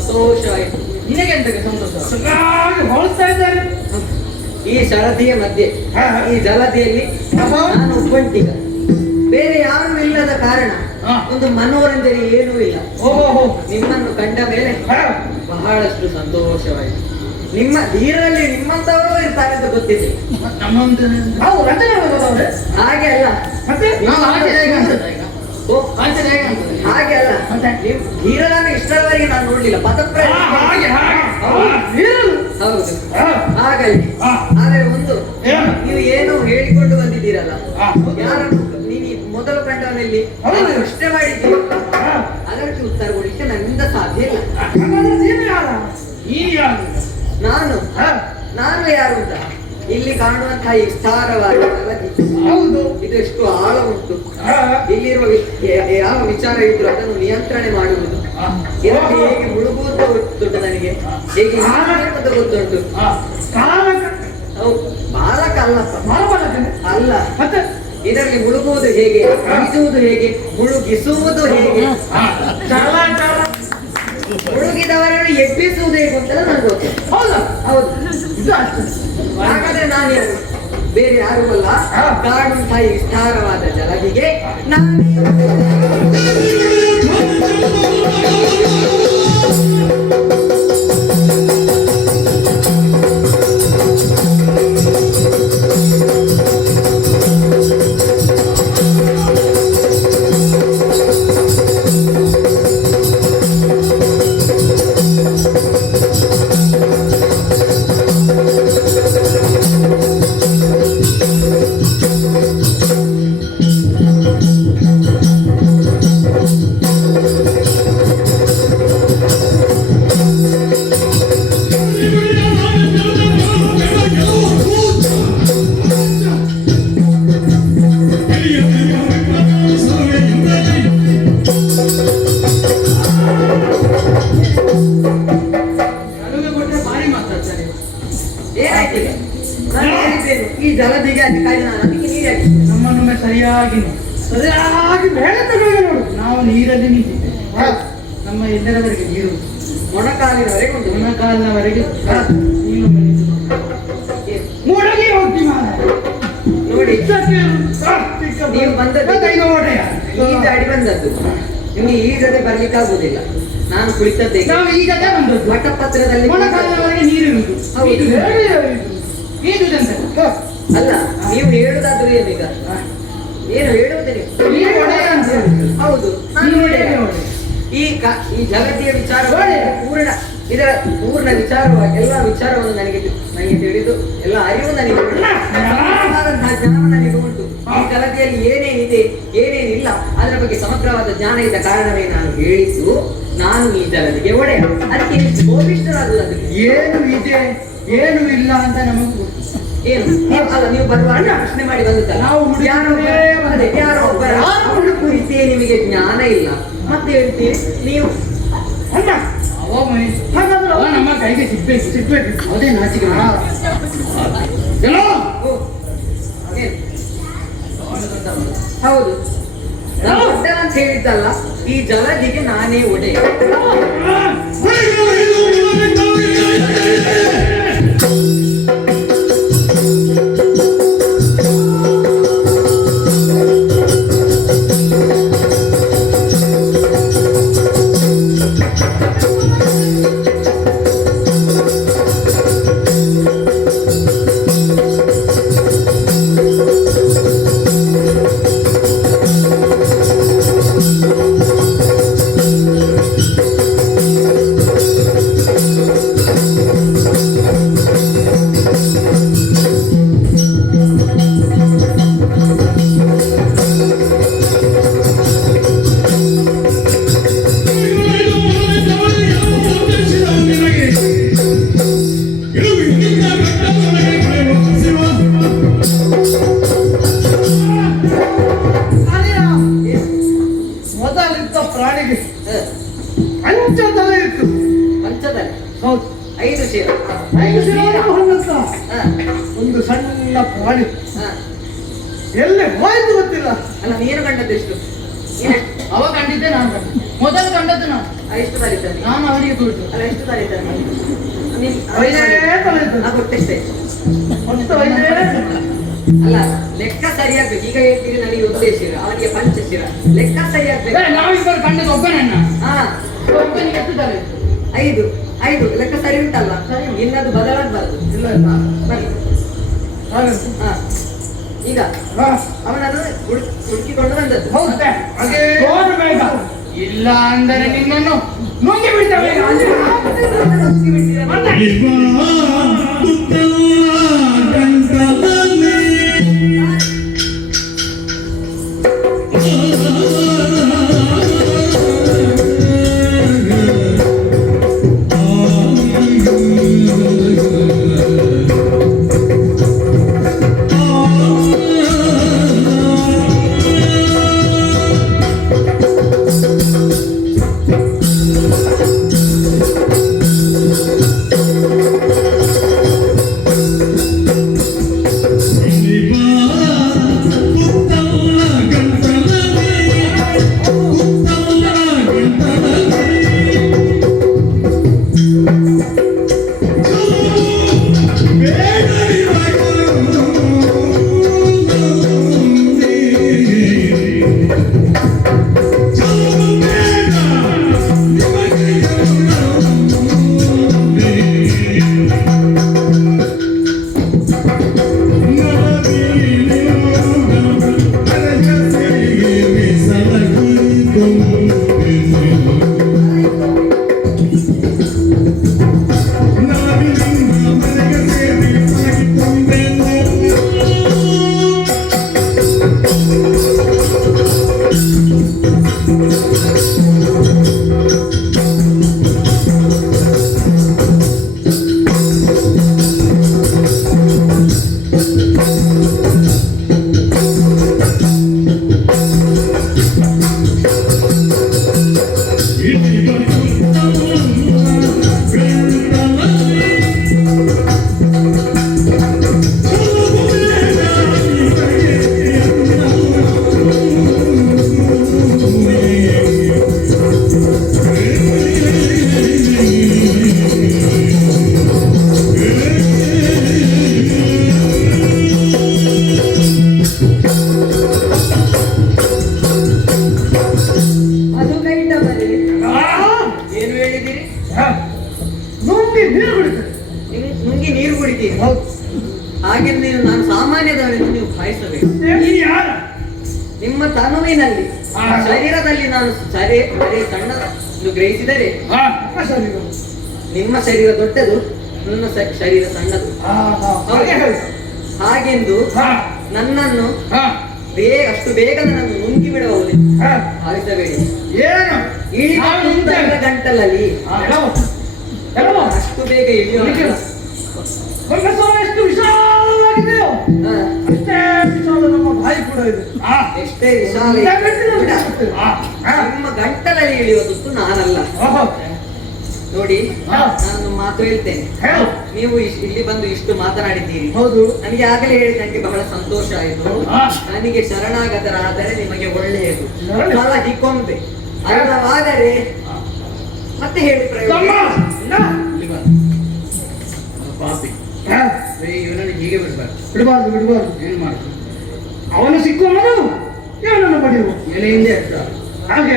ಸಂತೋಷವಾಯಿತು. ನಿನಗೆ ಎಂತಕ್ಕೆ ಸಂತೋಷ? ಹೋಲಿಸ್ತಾ ಇದ್ದಾರೆ ಈ ಶರದಿಯ ಮಧ್ಯೆ ಈ ಜಲದಿಯಲ್ಲಿ ನಾನು ಒಬ್ಬಂಟಿಗ, ಬೇರೆ ಯಾರು ಇಲ್ಲದ ಕಾರಣ ಒಂದು ಮನೋರಂಜನೆ ಏನೂ ಇಲ್ಲ. ನಿಮ್ಮನ್ನು ಕಂಡ ಮೇಲೆ ಬಹಳಷ್ಟು ಸಂತೋಷವಾಯಿತು. ನಿಮ್ಮ ಧೀರಲ್ಲಿ ನಿಮ್ಮಂತವರು ಇರ್ತಾರೆ ಅಂತ ಗೊತ್ತಿದೆ. ನಾವು ರಚನೆ ಹಾಗೆ ಅಲ್ಲ, ಮತ್ತೆ ಓ ಹಾಗೆ ಅಲ್ಲ, ನಿಮ್ ಧೀರರನ್ನು ಇಷ್ಟರವರೆಗೆ ನಾನು ನೋಡ್ಲಿಲ್ಲ. ಪದಪ್ರಯೋಗ ಹಾಗೆ ಹೌದು ಹಾ. ಹಾಗಲ್ಲಿ ಹಾ. ಆದರೆ ಒಂದು ಏನು? ನೀವು ಏನೋ ಹೇಳಿಕೊಂಡು ಬಂದಿದ್ದೀರಲ್ಲ ಹಾ. ಯಾರನ್ನು ನೀನು ಮೊದಲು ಕಂಡವನಲ್ಲಿ ಹೌದು. ಪ್ರಶ್ನೆ ಮಾಡಿದ್ದೀರಲ್ಲ ಹಾ. ಅದಕ್ಕೆ ಉತ್ತರ ಕೊಡಲಿಕ್ಕೆ ನನ್ನಿಂದ ಸಾಧ್ಯ ಇಲ್ಲ. ಹಾಗಾದ್ರೆ ನೀನು ಯಾರ? ನೀನು ಯಾರು? ನಾನು ಹಾ. ನಾನು ಯಾರು ಅಂತ ಇಲ್ಲಿ ಕಾಣುವಂತಹ ಈ ವಿಸ್ತಾರವಾದ ಜಲದಿ ಹೌದು. ಇದು ಎಷ್ಟು ಆಳ ಉಂಟು. ಹಾ. ಇಲ್ಲಿರುವ ಯಾವ ವಿಚಾರ ಇದ್ರು ಅದನ್ನು ನಿಯಂತ್ರಣೆ ಮಾಡುವುದು, ಹಾ. ಇದರಲ್ಲಿ ಹೇಗೆ ಮುಳುಗುವುದು ಗೊತ್ತುಂಟು ನನಗೆ, ಹೇಗೆ ನಿಲ್ಲುವುದು ಗೊತ್ತುಂಟು. ಹಾ. ಕಾಲಕ. ಹೌದು, ಬಾಲಕ ಅಲ್ಲಪ್ಪ, ಬಾಲಕನೇ? ಅಲ್ಲ. ಮತ್ತೆ? ಇದರಲ್ಲಿ ಮುಳುಗುವುದು ಹೇಗೆ, ಮುಳುಗುವುದು ಹೇಗೆ, ಮುಳುಗಿಸುವುದು ಹೇಗೆ, ಹಾ. ಚಲ ಚಲ. ಮುಳುಗಿದವರನ್ನು ಎಬ್ಬಿಸುವುದು ಹೇಗೆ ಅಂತ ನನಗೆ ಗೊತ್ತು. ಹೌದಾ? ಹೌದು. ಇದು ಅಷ್ಟೇ. ಹಾಗಾದ್ರೆ ನಾನು ಯಾರು? ಬೇರೆ ಯಾರು ಅಲ್ಲ, ಕಾಣುವಂತಹ ಈ ವಿಸ್ತಾರವಾದ ಜಲದಿಗೆ ನಾನು. ನನಗೆ ಕೊಟ್ಟರೆ ಭಾರಿ ಮಾತಾಡ್ತಾರೆ. ಏನಾಯ್ತು ಈಗ? ನಾನು ಹೇಳಿದ್ದೇನು ಈ ಜಲದಿಗೆ ಅಧಿಕಾರಿ ನಾನು, ಅದಕ್ಕೆ ನೀರು ಹಾಕಿ. ನಮ್ಮನ್ನೊಮ್ಮೆ ಸರಿಯಾಗಿ ಸರಿಯಾಗಿ ಮೇಲೆ ತಗೊಂಡು ನೋಡು. ನಾವು ನೀರಲ್ಲಿ ನಿಂತಿದ್ದೇವೆ. ಹಾ. ನಮ್ಮ ಎಲ್ಲರವರೆಗೆ ನೀರು ಮೊಣಕಾಲಿನವರೆಗೆ ಉಂಟು. ಮೊಣಕಾಲಿನವರೆಗೆ ನೀನು ಏನು? ಮುಳುಗಿ ಹೋಗಿ ಮಾರ. ನೋಡಿ, ನೀವು ಬಂದದ್ದು ಕೈಗೆ ಓಡೆಯ. ಈಜ ಅಡಿ ಬಂದದ್ದು, ನಿಮಗೆ ಈಜದೆ ಬರ್ಲಿಕ್ಕಾಗುವುದಿಲ್ಲ. ನಾನು ಕುಳಿತದ್ದೇ ನಾವು ಈಗಲೇ ಬಂದದ್ದು. ವಟಪತ್ರದಲ್ಲಿ ಮೊಣಕಾಲಿನವರೆಗೆ ನೀರು ಇರುವುದು. ಹೌದು. ಈಜುದಂತೆ. ಅಲ್ಲ, ನೀವು ಹೇಳುದಾದ್ರು ಏನೀಗ? ಏನು ಹೇಳುವುದೇ ನೀವು? ನೀರು ಒಡೆಯ ಅಂತ ಹೇಳುದು. ಹೌದು, ನಾನು ನೀರು ಒಡೆಯ. ಒಡೆಯ. ಈ ಜಗತ್ತಿಯ ವಿಚಾರ ಇದರ ಪೂರ್ಣ ವಿಚಾರವಾಗಿ ಎಲ್ಲ ವಿಚಾರವನ್ನು ನನಗೆ ತಿಳಿದು ಎಲ್ಲ ಅರಿವು ನನಗೆ ಉಂಟು. ಸಮಗ್ರವಾದಂತಹ ಜ್ಞಾನ ನನಗೆ ಉಂಟು. ಈ ಜಗತ್ತಿಯಲ್ಲಿ ಏನೇನಿದೆ ಏನೇನಿಲ್ಲ ಅದರ ಬಗ್ಗೆ ಸಮಗ್ರವಾದ ಜ್ಞಾನ ಇದ್ದ ಕಾರಣವೇ ನಾನು ಹೇಳಿದ್ದು ನಾನು ಈ ಜಗತ್ತಿಗೆ ಒಡೆಯ. ಅದಕ್ಕೆ ಕೋಪಿಷ್ಟರಾಗುವುದು. ಅದಕ್ಕೆ ಏನು ಇದೆ ಏನು ಇಲ್ಲ ಅಂತ ನಮಗೆ ಗೊತ್ತು. ಏನು ನೀವು ಬರುವಾಗ ಪ್ರಶ್ನೆ ಮಾಡಿ ಬಂದದ್ದಲ್ಲ. ನಾವು ಯಾರೋ ಒಬ್ಬರ ಕುರಿತೇ ನಿಮಗೆ ಜ್ಞಾನ ಇಲ್ಲ ಮತ್ತೆ ಹೇಳ್ತೀರಿ ನೀವು. ಅಣ್ಣ ಅವ ನಮ್ಮ ಕೈಗೆ ಸಿಗ್ಬೇಕು ಅದೇ ನಾಚಿಕೆ. ಎಲ್ಲೋ ಓ, ಏನು? ಹೌದು, ನಾನು ಒಡ್ಡ ಅಂತ ಹೇಳಿದ್ದಲ್ಲ, ಈ ಜಲದಿಗೆ ನಾನೇ ಒಡೆಯ. ಮೊದಲಿದ್ದ ಪ್ರಾಣಿಗೆ ಹ, ಪಂಚತಲೆ ಇತ್ತು. ಪಂಚದಲ್ಲಿ ಹೌದು. 5 ಸೇರ. 5 ಶಿರವನ್ನು ಹೊಂದಂತ ಹ, ಒಂದು ಸಣ್ಣ ಪ್ರಾಣಿ ಹ. ಎಲ್ಲಿ ಹೋಯ್ತು ಗೊತ್ತಿಲ್ಲ. ಅಲ್ಲ, ನೀನು ಕಂಡದ್ದೆಷ್ಟು? ಅವ ಕಂಡಿದ್ದೆ ನಾನು ಕಂಡಿದ್ದೆ. ಮೊದಲು ಕಂಡದ್ದು ನಾನು. ಎಷ್ಟು ಬರೀತಾನೆ? ನಾನು ಅವರಿಗೆ ಕೊಟ್ಟು ಅಲ್ಲ, ಎಷ್ಟು ಬರೀತಾನೆ? ಐದೇ ತಲೆ ಇತ್ತು. ಕೊಟ್ಟೆಷ್ಟೇ? ಒಟ್ಟು 5 ಅಲ್ಲ, ಲೆಕ್ಕ ಸರಿಯಾಗ್ಬೇಕು. ಈಗ ಹೇಳ್ತೀರಿ ನನಗೆ ಒಂದೇ ಶಿರ, ಅವನಿಗೆ ಪಂಚಶಿರ. ಲೆಕ್ಕ ಸರಿಯಾಗ್ಬೇಕು. ನಾವಿಬ್ಬರು ಕಂಡದ್ದು ಒಬ್ಬನನ್ನ. ಹಾ, ಒಬ್ಬನಿಗೆ ಎಷ್ಟು ತಲೆ ಇತ್ತು? 5 ಲೆಕ್ಕ ಸರಿ ಉಂಟಲ್ಲ? ಇನ್ನದು ಬದಲಾಗಬಾರದು. ಇಲ್ಲ ಇಲ್ಲ. ಬನ್ನಿ. ಹಾಗೆ. ಹಾ, ಈಗ ಹಾ. ಅವನನ್ನು ಹುಡುಕಿಕೊಂಡು ಬಂದದ್ದು. ಹೌದಾ? ಹಾಗೆ ಬೇಗ ಇಲ್ಲ ಅಂದರೆ ನಿನ್ನನ್ನು ನುಂಗಿ ಬಿಡ್ತೇವೆ. ಹುಡುಕಿ ಬಿಟ್ಟಿರ. ಇಬ್ಬ ಅದು ಕೈಟ ಬರಲಿ. ಏನು ಹೇಳಿದ್ದೀರಿ? ನುಂಗಿ ನೀರು ಕುಡಿತಾರೆ. ನುಂಗಿ ನೀರು ಕುಡಿತೀರಿ? ಹೌದು. ಹಾಗೆ ನಾನು ಸಾಮಾನ್ಯದವರೆಂದು ನೀವು ಭಾವಿಸಬೇಕು. ನೀನು ಯಾರ? ನಿಮ್ಮ ತನುವಿನಲ್ಲಿ ಶರೀರದಲ್ಲಿ ನಾನು ಸರಿ ಸಣ್ಣದು ಗ್ರಹಿಸಿದರೆ ಸರಿ. ನಿಮ್ಮ ಶರೀರ ದೊಡ್ಡದು, ನನ್ನ ಶರೀರ ಸಣ್ಣದು. ಹಾಗೆ ಹೇಳು. ಹಾಗೆಂದು ನನ್ನನ್ನು ಅಷ್ಟು ಬೇಗ ನನ್ನನ್ನು ನುಂಗಿ ಬಿಡಬಹುದು ಭಾವಿಸಬೇಡಿ. ಏನು? ಇಳಿದ ಗಂಟಲಲ್ಲಿ ಎಲ್ಲವೋ ಅಷ್ಟು ಬೇಗ ಇಳಿಯುವ ಎಷ್ಟು ವಿಶಾಲವಾಗಿದೆಯೋ ಅಷ್ಟೇ ವಿಶಾಲ ನಮ್ಮ ಬಾಯಿ ಕೂಡ ಇದೆ. ಎಷ್ಟೇ ವಿಶಾಲ ಇದ್ರೂ ಕೂಡ ನಿಮ್ಮ ಗಂಟಲಲ್ಲಿ ಇಳಿಯೋದಕ್ಕೂ ನಾನಲ್ಲ. ನೋಡಿ, ನಾನು ಮಾತು ಹೇಳ್ತೇನೆ. ನೀವು ಇಲ್ಲಿ ಬಂದು ಇಷ್ಟು ಮಾತನಾಡಿದ್ದೀರಿ. ಹೌದು. ನನಗೆ ಆಗಲೇ ಹೇಳಿ ನನಗೆ ಬಹಳ ಸಂತೋಷ ಆಯಿತು. ನನಗೆ ಶರಣಾಗತರಾದರೆ ನಿಮಗೆ ಒಳ್ಳೆಯದು. ಫಲ ಹಿಕ್ಕೊಂಬೆ ಅಲ್ಲವಾದರೆ ಮತ್ತೆ ಹೇಳಿ ಪಾಪಿ ಇವನನ್ನು ಹೀಗೆ ಬಿಡಬಾರ್ದು. ಬಿಡಬಾರ್ದು. ಏನು ಮಾಡುದು? ಅವನು ಸಿಕ್ಕುವನು ಇವನನ್ನು ಪಡೆಯುವ ಎಲೆಯಿಂದ ಎತ್ತ. ಹಾಗೆ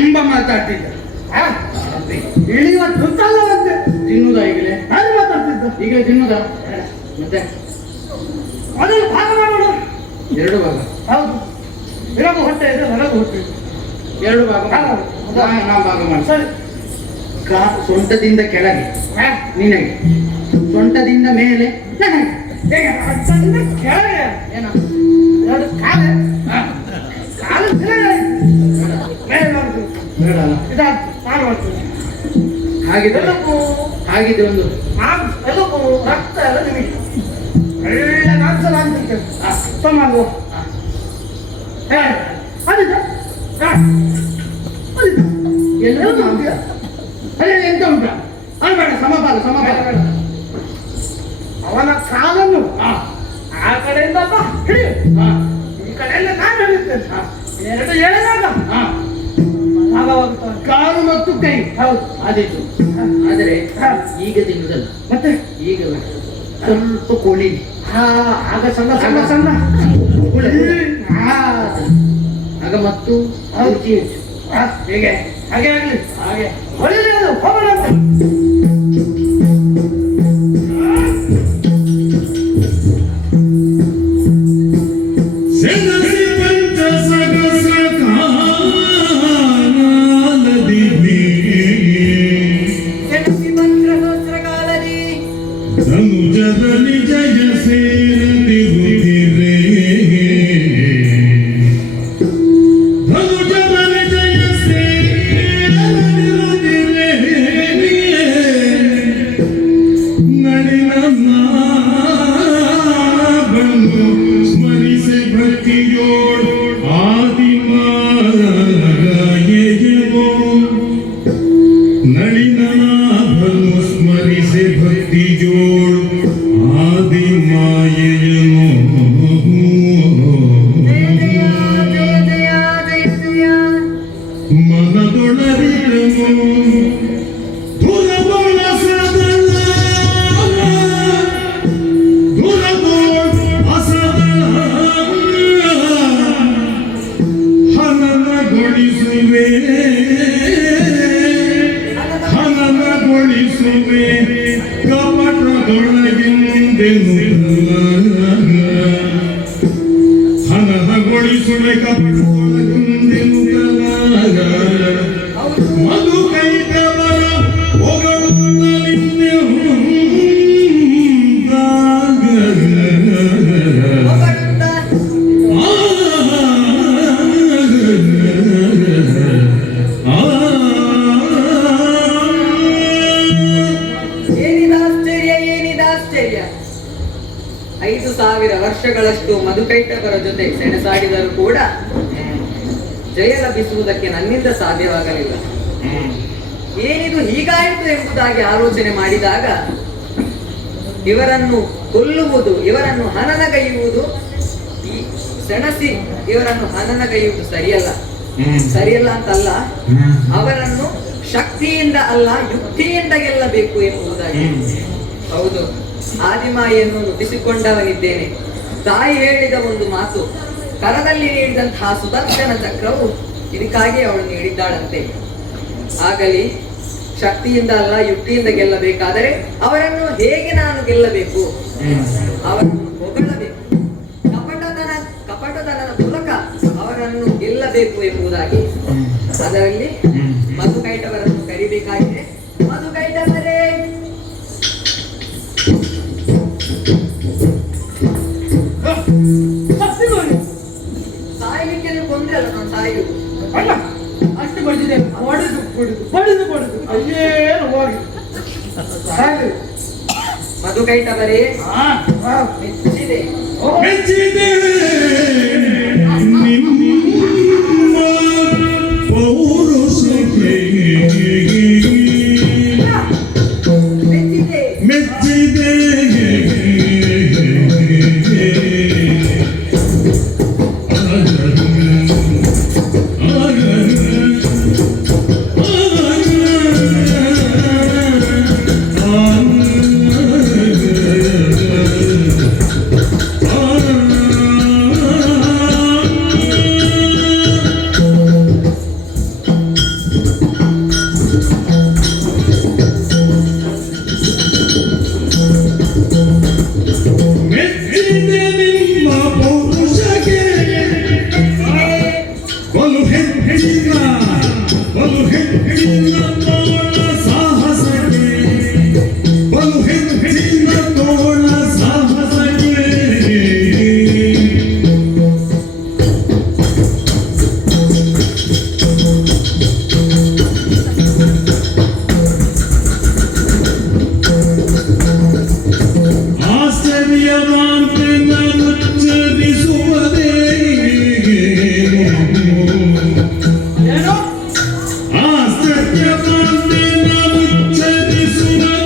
ತುಂಬಾ ಮಾತಾಡ್ತಿದ್ದ. ಇಳಿಯುವ ಗೊತ್ತಲ್ಲವಂತೆ. ತಿನ್ನುವುದಾ ಈಗಲೇ? ನಾನು ಮಾತಾಡ್ತಿದ್ದ. ಈಗಲೇ ತಿನ್ನುವುದಾ? ಮತ್ತೆ ಅದನ್ನು ಭಾಗ ಮಾಡೋಣ. 2 ಭಾಗ. ಹೌದು. ನಿನಗೂ ಹೊಟ್ಟೆ ಇದೆ, ನನಗೂ ಹೊಟ್ಟೆ ಇದೆ. 2 ಭಾಗ. ನಾ ಭಾಗ ಮಾಡಿ. ಸರಿ. ಸೊಂಟದಿಂದ ಕೆಳಗೆ ನಿನಗೆ, ಸೊಂಟದಿಂದ ಮೇಲೆ ನನಗೆ. ಹೇಗೆ? ಸೊಂಟದಿಂದ ಕೆಳಗೆ ಏನ? 2 ಕಾಲು. ಕಾಲು ಕೆಳಗೆ ಮೇಲೆ ಮಾಡ್ತೀನಿ. ಬೇಡಲ್ಲ. ಇದಾಗ್ತು. ನಾನು ಮಾಡ್ತೀನಿ. ಹಾಗಿದ್ರೆ ಹಾಗಿದ್ರೆ ಒಂದು ಎಲುಬು ರಕ್ತ ಎಲ್ಲ ನಿಮಗೆ ಒಳ್ಳೆ ನಾಲ್ಸಲ ಅಂತಿರ್ತೇನೆ. ತಮ್ಮ ಅಲ್ಲ ಎಂತ ಉಂಟ? ಅಲ್ಬೇಡ, ಸಮಪಾಲ ಅವನ ಕಾಲನ್ನು ಆ ಕಡೆಯಿಂದ ಹಿಡಿ, ಈ ಕಡೆಯಿಂದ ನಾನು ಹಿಡಿಯುತ್ತೇನೆ. 2 ಎಳೆದಾಗ ಭಾಗವಾಗುತ್ತದೆ. ಕಾಲು ಮತ್ತು ಕೈ. ಹೌದು, ಆದೀತು. ಆದರೆ ಈಗ ತಿನ್ನುವುದಲ್ಲ, ಮತ್ತೆ ಈಗ ಸ್ವಲ್ಪ ಕೋಳಿ. ಆಗ ಸಣ್ಣ ಸಣ್ಣ ಸಣ್ಣ ಆಗ ಮತ್ತು ರುಚಿ ಹೆಚ್ಚು. ಹೇಗೆ? ಹಾಗೆ ಆಗ್ಲಿ ಹಾಗೆ ಒಳ್ಳೆ ಹೋಗೋಣ ಸೆಣಸಿ ಪಂಚ ಸಗಸ ಕಾಲದಿ ಸೆಣಸಿ ಮಂತ್ರ ಕಾಲದಿ ಧನುಜದಲ್ಲಿ ಜಯ ಸೇರಿರುತ್ತಿರೆ ಧನುಜದಲ್ಲಿ ಜಯ ಸೇರಿರುತ್ತಿರೆ ನಡಿನ ಬಂದು ಸ್ಮರಿಸಿ ಭಕ್ತಿಯೋಡು ಆದಿಮಾಯೆಯೋ ನಳಿನಾಭನು ಸ್ಮರಿಸಿ ಭಕ್ತಿಯೋಳು ಆದಿಮಾಯೆಯನು ಜಯ ಜಯ ಜಯ ಜಯ ಜಯ ಮನದೊಳರಿದನು ದುರದೊಳ ಅಸದಳ ಹನನಗೊಳಿಸುವೆ ಹನನಗೊಳಿಸುವೆ ಕಪಟದೊಳಗಿಂದೆನು ಹನನಗೊಳಿಸುವೆ ಕಪಟದೊಳಗಿಂದೆನು ಮಧು ಕೈಟವರ ಹೊಗಳುತ್ತ ಏನಿದಾಶ್ಚರ್ಯ 5,000 ವರ್ಷಗಳಷ್ಟು ಮಧುಕೈಟಕರ ಜೊತೆ ಸೆಣಸಾಡಿದರೂ ಕೂಡ ಜಯ ಲಭಿಸುವುದಕ್ಕೆ ನನ್ನಿಂದ ಸಾಧ್ಯವಾಗಲಿಲ್ಲ. ಏನಿದು ಹೀಗಾಯಿತು ಎಂಬುದಾಗಿ ಆಲೋಚನೆ ಮಾಡಿದಾಗ ಇವರನ್ನು ಕೊಲ್ಲುವುದು, ಇವರನ್ನು ಹನನಗೈಯುವುದು, ಈ ಸೆಣಸಿ ಇವರನ್ನು ಹನನಗೈಯುವುದು ಸರಿಯಲ್ಲ ಅಂತಲ್ಲ, ಅವರನ್ನು ಶಕ್ತಿಯಿಂದ ಅಲ್ಲ ಯುಕ್ತಿಯಿಂದ ಗೆಲ್ಲಬೇಕು ಎಂಬುದಾಗಿ. ಹೌದು, ಆದಿಮಾಯಿಯನ್ನು ನುಡಿಸಿಕೊಂಡವನಿದ್ದೇನೆ. ತಾಯಿ ಹೇಳಿದ ಒಂದು ಮಾತು, ಕರದಲ್ಲಿ ನೀಡಿದಂತಹ ಸುದರ್ಶನ ಚಕ್ರವು ಇದಕ್ಕಾಗಿ ಅವಳು ನೀಡಿದ್ದಾಳಂತೆ. ಆಗಲಿ, ಶಕ್ತಿಯಿಂದ ಅಲ್ಲ ಯುಕ್ತಿಯಿಂದ ಗೆಲ್ಲಬೇಕಾದರೆ ಅವರನ್ನು ಹೇಗೆ ನಾನು ಗೆಲ್ಲಬೇಕು? ಅವರನ್ನು ಹೊಗಳಬೇಕು, ಕಪಟತನದ ಮೂಲಕ ಅವರನ್ನು ಗೆಲ್ಲಬೇಕು ಎಂಬುದಾಗಿ. ಅದರಲ್ಲಿ ಮಧುಕೈಟವರನ್ನು ಕರಿಬೇಕಾಗಿದೆ. ಮಧುಕೈಟವರೇ, ಸಾಯಲಿಕ್ಕೆ ನೀವು ಕೊಂದ್ರೆ ಅಲ್ಲ ನಾನು ಸಾಯುವುದು. ಅಲ್ಲ ಅಷ್ಟು ಬಂದಿದೆ ಬಡಿದು ಅಯ್ಯೇನು ಹೋಗಿ ಸಾಕು. ಮಧುಕೈಟವರೇ, ಹಾ ಮೆಚ್ಚಿದೆ. ಮೆಚ್ಚಿದೆ ನಿಮ್ಮ ಪೌರುಷಕ್ಕೆ ಮೆಚ್ಚಿದೆ. ಮೆಚ್ಚಿದೆ ಮೆಚ್ಚಿದೆ ನಿಮ್ಮ ಪೌರುಷಕ್ಕೆ ಬಲು ಹೆಜ್ಜಿನ ತೋಳ ಸಾಹಸಕ್ಕೆ, ಬಲು ಹೆಜ್ಜಿನ ತೋಳ ಸಾಹಸಕ್ಕೆ. ಆಶ್ಚರ್ಯವಾಂತೆ ನಾನು ಉಚ್ಚರಿಸುವುದೇ ಏನು ಆಶ್ಚರ್ಯವಾಂತೆ ನಾನು ಉಚ್ಚರಿಸುವುದೇನು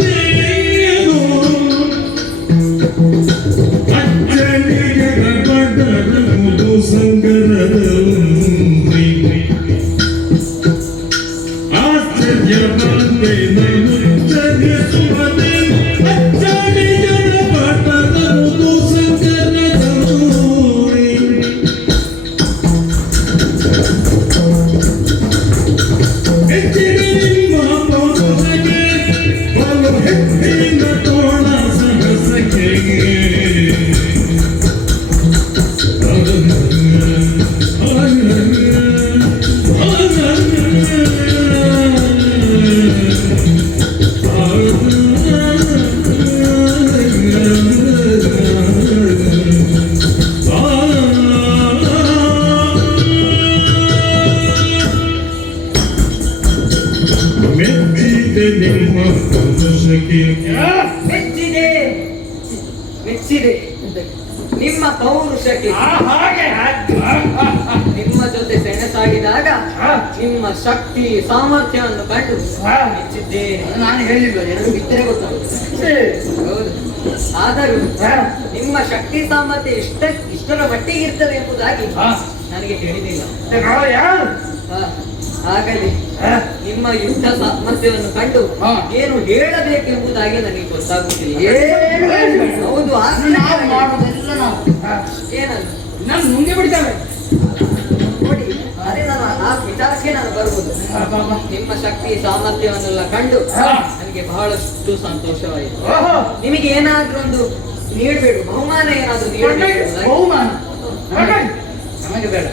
ಅಚ್ಚಳಿಗೆ ಗಡಗಡಗುವುದು ಸಂಗರದಲ್ಲಿ. ಆಶ್ಚರ್ಯವಾಂತೆ ನಾನು ಉಚ್ಚರಿಸುವುದೇನು ಅಚ್ಚಳಿಗೆ ಗಡಗಡಗುವುದು ಸಂಗರದಲ್ಲಿ. ಮೆಚ್ಚಿದೆ ನಿಮ್ಮ ಪೌರುಷಕ್ಕೆ ಮೆಚ್ಚಿದೆ ಮೆಚ್ಚಿದೆ ನಿಮ್ಮ ಪೌರುಷಕ್ಕೆ ಹಾಗೆ ನಿಮ್ಮ ಜೊತೆ ಸೆಣಸಾಡಿದಾಗ ನಿಮ್ಮ ಶಕ್ತಿ ಸಾಮರ್ಥ್ಯವನ್ನು ಕಂಡು ಮೆಚ್ಚಿದ್ದೇನೆ. ನಾನು ಹೇಳಿಲ್ವ ಎರಡು ಬಿತ್ತನೆ ಗೊತ್ತಾಗುತ್ತೆ. ಹೌದು, ಆದರೂ ನಿಮ್ಮ ಶಕ್ತಿ ಸಾಮರ್ಥ್ಯ ಇಷ್ಟರ ಮಟ್ಟಿಗೆ ಇರ್ತದೆ ಎಂಬುದಾಗಿ ನನಗೆ ತಿಳಿದಿಲ್ಲ. ಯಾರು ಆಗಲಿ ನಿಮ್ಮ ಯುದ್ಧ ಸಾಮರ್ಥ್ಯವನ್ನು ಕಂಡು ಏನು ಹೇಳಬೇಕೆಂಬುದಾಗಿ ನನಗೆ ಗೊತ್ತಾಗುತ್ತಿಲ್ಲ. ಹೌದು, ನಾವು ಮಾಡೋದೆಲ್ಲ ನಾವು ಏನನ್ನು ನಾನು ಮುಂದೆ ಬಿಡ್ತೇವೆ ನೋಡಿ, ಅದೇ ನಾನು ಆ ವಿಚಾರಕ್ಕೆ ನಾನು ಬರುವುದು. ನಿಮ್ಮ ಶಕ್ತಿ ಸಾಮರ್ಥ್ಯವನ್ನೆಲ್ಲ ಕಂಡು ನನಗೆ ಬಹಳಷ್ಟು ಸಂತೋಷವಾಯಿತು. ನಿಮಗೆ ಏನಾದ್ರೂ ಒಂದು ನೀಡಬೇಡು, ಬಹುಮಾನ ಏನಾದ್ರೂ ನೀಡಬೇಕು. ಬಹುಮಾನ ನಮಗೆ ಬೇಡ,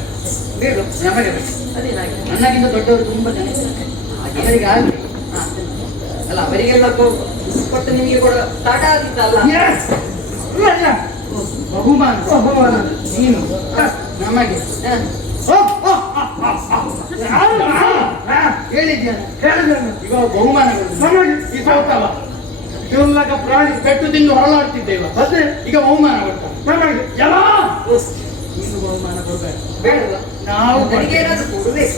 ಬೇಡ ನಮಗೆ ಬೇಡ. ಅದೇನಾಗಿ ನನ್ನಗಿಂತ ದೊಡ್ಡವರು ತುಂಬಾ ಜನ ಇದ್ದಾರೆ. ಅವರಿಗೆ ಆಗಲಿ, ಅಲ್ಲ ಅವರಿಗೆಲ್ಲ ಕೊಟ್ಟು ನಿಮಗೆ ಕೂಡ ತಡ ಆಗಿತ್ತಲ್ಲ. ಬಹುಮಾನ ನೀನು ನಮಗೆ ಹೇಳಿದ್ದೇನೆ. ಇವಾಗ ಬಹುಮಾನಗಳು ನಮಗೆ ಈ ಸೌತವ ಕ್ಷುಲ್ಲಕ ಪ್ರಾಣಿ ಪೆಟ್ಟು ತಿಂದು ಹೊರಲಾಡ್ತಿದ್ದೇವೆ. ಅದೇ ಈಗ ಬಹುಮಾನ ಕೊಡ್ತಾರೆ. ನಮಗೆ ಎಲ್ಲ ನೀನು ಬಹುಮಾನ ಕೊಡ್ಬೇಕು. ಬೇಡವಾ? ನಾವು ನನಗೆ ಏನಾದ್ರೂ ಕೊಡಬೇಕು.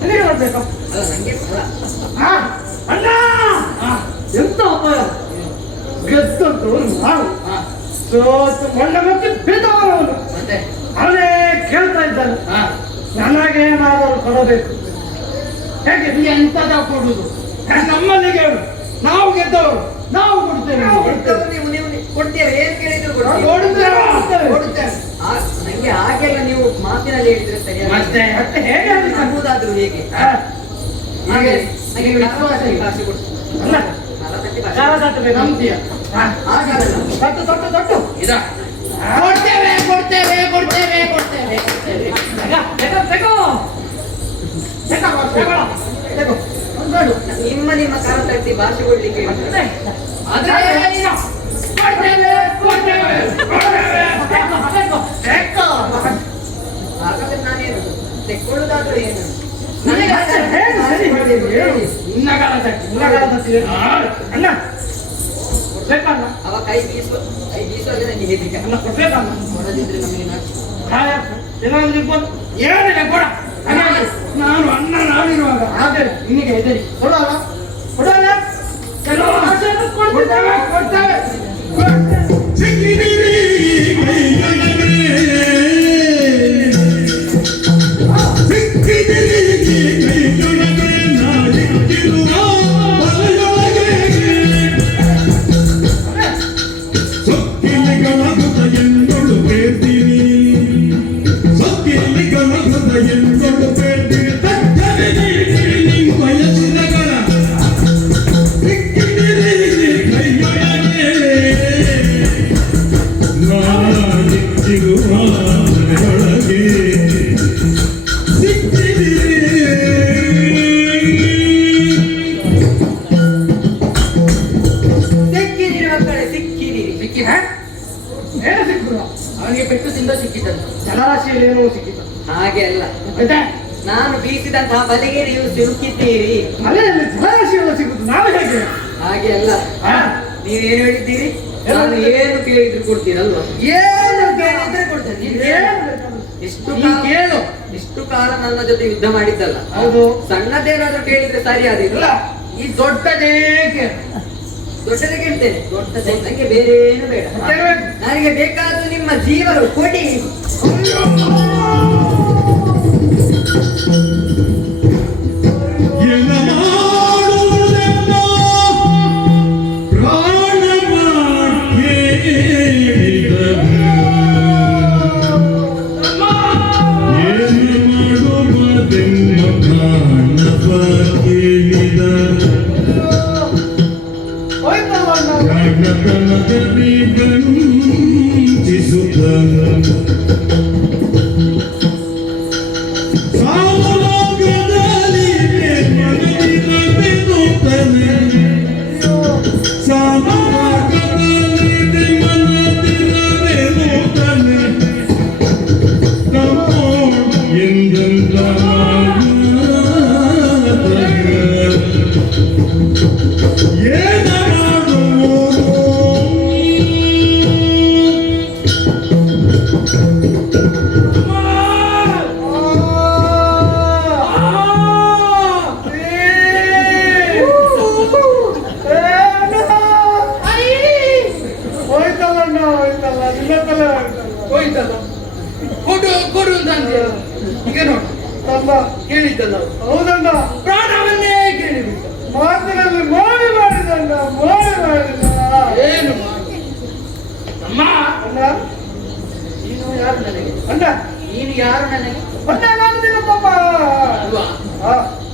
ನನಗೆ ಬರ್ಬೇಕು. ಅಲ್ಲ ನಂಗೆ ಅಲ್ಲ. ಅಣ್ಣ ಎಂತ ಅಪಾಯ ಗೆದ್ದದ್ದು ನಾವು ಸೋತು ಮೊಂಡ ಮತ್ತೆ ಬಿದ್ದವನು ಮತ್ತೆ ಅವನೇ ಕೇಳ್ತಾ ಇದ್ದಾನೆ ನನಗೇನಾದರೂ ಕೊಡಬೇಕು. ಹೇಗೆ ನಿಮಗೆ ಎಂತದ ಕೊಡುದು? ನಮ್ಮಲ್ಲಿ ಕೇಳು, ನಾವು ಗೆದ್ದವರು, ನಾವು ಕೊಡ್ತೇವೆ. ನೀವು ಕೊಡ್ತೀರಾ? ಏನ್ ಕೇಳಿದ್ರು ಕೊಡುತ್ತೇವೆ. ನಂಗೆ ಹಾಗೆಲ್ಲ ನೀವು ಮಾತಿನಲ್ಲಿ ಹೇಳಿದ್ರೆ ಸರಿಯಾಗಿ. ಮತ್ತೆ ಮತ್ತೆ ಹೇಗೆ ಅದು ನಂಬುದಾದ್ರೂ ಹೇಗೆ? ಹಾಗೆ ನನಗೆ ಕಾಸು ಕೊಡು. ಅಲ್ಲ ಸಾಲ ತಟ್ಟಬೇಕು. ನಂಬ್ತೀಯ? ಹಾಗಲ್ಲ. ತಟ್ಟು ತಟ್ಟು ತಟ್ಟು ಇದ ಕೊಡ್ತೇವೆ ಕೊಡ್ತೇವೆ ಕೊಡ್ತೇವೆ ಕೊಡ್ತೇವೆ ಕೊಡ್ತೇವೆ. ನಿಮ್ಮ ನಿಮ್ಮ ಕಾಲ ತಟ್ಟಿ ಭಾಷೆ ಕೊಡ್ಲಿಕ್ಕೆ ಆದ್ರೆ ನೀನು ಕೊಡ್ತೇವೆ ಕೊಡ್ತೇವೆ ಹಾಗಾದ್ರೆ ನಾನೇನು ತೆಕ್ಕೊಳ್ಳುದಾದ್ರೂ ಏನು? ನಿನ್ನ ಕಾಲ ತಟ್ಟಿ ಅಣ್ಣ ಕೊಡ್ಬೇಕಣ್ಣ. ಅವ ಕೈ ಬೀಸುವಾಗ ನನಗೆ ಹೆದರಿಕೆ. ಅಣ್ಣ ಕೊಡ್ಬೇಕಣ್ಣ. ಕೊಡದಿದ್ರೆ ನಮಗೆ ಏನಾದ್ರು ಇರ್ಬೋದು. ಏನಿಲ್ಲ ಕೊಡ. ನಾನು ಅಣ್ಣ ನಾವಿರುವಾಗ ಹಾಗೆ ನಿನಗೆ ಹೆದರಿ ಕೊಡಲ್ಲ ಕೊಡಲ್ಲ ಕೆಲವು ಭಾಷೆಯನ್ನು ಕೊಡ್ತೇವೆ ಕೊಡ್ತೇವೆ. ಸಿಕ್ಕಿದಿರಿ ಕೈಯೊಳಗೆ, ಸಿಕ್ಕಿದಿರಿ ಕೈಯೊಳಗೆ, ನಾಡಿಕ್ಕಿರುವ ಬಲೆಯೊಳಗೆ. ಸೊಕ್ಕಿಲಿಗಳ ಹೃದಯಗಳು ಬೇಡ್ತೀನಿ, ಸೊಕ್ಕಿಲಿಗಳ ಹೃದಯಗಳು ಬೇಡ್ತೀನಿ. ತಕ್ಕನೆ ನೀಡಿ ನಿಮ್ಮ ಯಶಸ್ಸುಗಳ ಸಿಕ್ಕಿದಿರಿ ಕೈಯೊಳಗೆ, ನಾಡಿಕ್ಕಿರುವ ಬಲೆಯೊಳಗೆ. ಸಿಕ್ಕಿದಿರುವ ಕಡೆ ಸಿಕ್ಕಿದಿರಿ. ಸಿಕ್ಕಿದ ಏನು ಸಿಕ್ಕುದು? ಅವನಿಗೆ ಪೆಟ್ಟು ತಿಂದ ಸಿಕ್ಕಿದ್ದನು. ಜಲರಾಶಿಯಲ್ಲಿ ಏನೋ ಸಿಕ್ಕಿತು. ಹಾಗೆ ಅಲ್ಲ, ಆಯ್ತಾ? ನಾನು ಬೀಸಿದಂತಹ ಬಲೆಗೆ ನೀವು ಸಿಲುಕಿದ್ದೀರಿ. ಅಲೆಯಲ್ಲಿ ಜಲರಾಶಿಯೆಲ್ಲ ಸಿಗುದು ನಾವು ಹೇಗೆ? ಹಾಗೆ ಅಲ್ಲ, ಹಾ? ನೀವೇನು ಹೇಳಿದ್ದೀರಿ? ನಾನು ಏನು ಕೇಳಿದ್ರು ಕೊಡ್ತೀರಲ್ವಾ? ಏನು ಕೇಳಿದ್ರೆ ಕೊಡ್ತೇನೆ. ನೀನು ಏನು ಏನು ಬೇಕಾದ್ರೂ. ಇಷ್ಟು ನೀನು ಕೇಳು. ಇಷ್ಟು ಕಾಲ ನನ್ನ ಜೊತೆ ಯುದ್ಧ ಮಾಡಿದ್ದಲ್ಲ. ಹೌದು. ಸಣ್ಣದೇನಾದ್ರೂ ಕೇಳಿದ್ರೆ ಸರಿ ಆದಿಲ್ಲ. ಇಲ್ಲ, ಈ ದೊಡ್ಡದೇ ಕೇಳು. ದೊಡ್ಡದೇ ಕೇಳ್ತೇನೆ. ದೊಡ್ಡದೇ, ನನಗೆ ಬೇರೆ ಏನು ಬೇಡ. ನನಗೆ ಬೇಕಾದ್ರೂ ನಿಮ್ಮ ಜೀವರು ಕೊಡಿ. ಎನ ಮಾಡುವುದೆಲ್ಲ ಪ್ರಾಣವಾಗಿ ಕೇಳಿದನು. ಏನು ಮಾಡುವುದೆಲ್ಲ ಪ್ರಾಣವಾಗಿ ಕೇಳಿದನು. ಹೋಯ್ತಲ್ವ ಅಣ್ಣ? ಜಾಗತನದಲ್ಲಿ ಗಂಚಿಸುತ್ತನು. ಸಾಮರಾಗದಲ್ಲಿ ಮನದಿರಬೇಕುತ್ತಾನೆ. ಸಾಮರಾಗದಲ್ಲಿ ಮನದಿರಬೇಕುತ್ತಾನೆ. ತಮ್ಮೋ ಎಂದಂತ ಹೇಳಿದ್ದಲ್ಲ ಹೌದಣ್ಣ ಪ್ರಾಣವನ್ನೇ ಕೇಳಿಬಿಟ್ಟ ಮಾತಿನಲ್ಲಿ ಮೋಡಿ ಮಾಡಿದಣ್ಣ ಮೋಡಿ ಮಾಡಿದ ಏನು ಅಮ್ಮ ಅಣ್ಣ ನೀನು ಯಾರು ನನಗೆ? ಅಣ್ಣ ನೀನು ಯಾರು ನನಗೆ? ಅಣ್ಣ ನಾನು ನಿನ್ನ ಪಾಪ ಅಲ್ವಾ? ಹಾ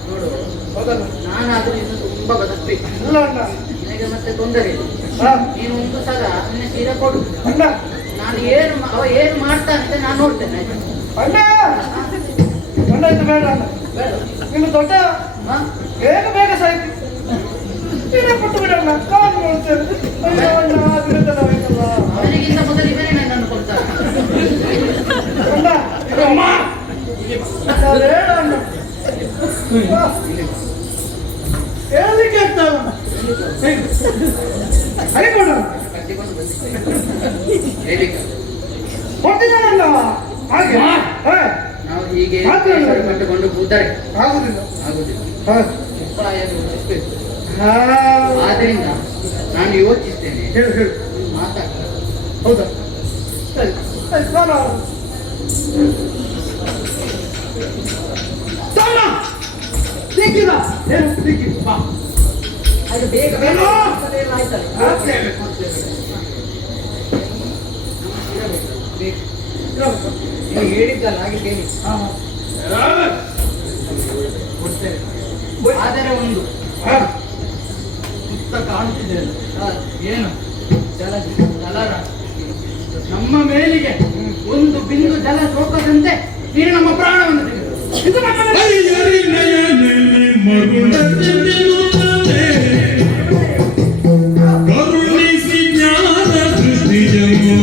ನೋಡು, ಹೌದಣ್ಣ ನಾನಾದ್ರೂ ಇನ್ನು ತುಂಬಾ ಬದುಕಬೇಕು. ಇಲ್ಲ ಅಣ್ಣ ನಿನಗೆ ಮತ್ತೆ ತೊಂದರೆ ಇಲ್ಲ. ಹಾ ನೀನು ಒಂದು ಸಲ ನಿನ್ನ ಸೀರೆ ಕೊಡು. ಅಣ್ಣ ನಾನು ಅವ ಏನು ಮಾಡ್ತಾನೆ ಅಂತ ನಾನು ನೋಡ್ತೇನೆ, ಆಯ್ತಾ? ಅಣ್ಣ ಅಣ್ಣ ಇದು ಬೇಡ ಅಣ್ಣ ಬೇಡ. ನೀನು ದೊಡ್ಡ ಹಾ? ಬೇಗ ಬೇಗ ಸಾಯ್ತು ನೀನೇ ಕೊಟ್ಟು ಬಿಡಣ್ಣ ಕಾಲು ನೋಡ್ತೇನೆ ಅಯ್ಯೋ ಅಣ್ಣ ಬಿಡುತ್ತಲ್ಲ ಅವನಿಗಿಂತ ಮೊದಲು ಇವನೇ ನನ್ನನ್ನು ಕೊಡ್ತಾನೆ. ಅಣ್ಣ ಅಮ್ಮ ಬೇಡ ಅಣ್ಣ ಹೇಳಲಿಕ್ಕೆ ಆಗ್ತಾವ ಅರಿಕೊಡ ಕಟ್ಟಿಕೊಂಡು ಬಂದಿದ್ದೇನೆ. ಹೇಳಿಕ. ಕೊಡ್ತಿದ್ದಾನಲ್ಲ ಹಾಗೆ ಹಾ ನಾವು ಹೀಗೆ ಮಾತಾಡು. ಕಟ್ಟಿಕೊಂಡು ಕೂತರೆ ಆಗುದಿಲ್ಲ ಆಗುದಿಲ್ಲ. ಹಾ ಉಪಾಯ ಯೋಚಿಸ್ಬೇಕು. ಹಾ ಆದ್ರಿಂದ ನಾನು ಯೋಚಿಸ್ತೇನೆ, ಹೇಳು ಹೇಳು ಮಾತಾಡ್ತೇನೆ. ಹೌದಾ ಸರಿ ಸರಿ ನಾನು ತಮ್ಮ ದಿಕ್ಕಿದ ಏನು ದಿಕ್ಕಿ ಬಾ ಅದು ಬೇಗ ಬೇಗ ಏನೋ? ಎಲ್ಲ ಆಯ್ತಲ್ಲ. ಆಗ್ತೇನೆ. ಬೇಕು. ನೀವು ಹೇಳಿದ್ದಲ್ಲ ಹಾಗೆ ಬೇರೆ ಹಾ ಕೊಡ್ತೇನೆ. ಆದರೆ ಒಂದು ಹಾ ಸುತ್ತ ಕಾಣುತ್ತಿದೆ ಅಲ್ಲ? ಹಾ, ಏನು ಜಲ ಜಲರ ನಮ್ಮ ಮೇಲಿಗೆ ಒಂದು ಬಿಂದು ಜಲ ಸೋಕದಂತೆ ನೀನು ನಮ್ಮ ಪ್ರಾಣವನ್ನು ತೆಗೆದು ಇದು ನಮ್ಮ ಹರಿಹರಿ ನಯನೆಯಲ್ಲಿ ಮರುಳತೆ ನಿಲ್ಲುತ್ತದೆ. ಕರುಣಿಸಿ ಜ್ಞಾನ ದೃಷ್ಟಿಯನ್ನು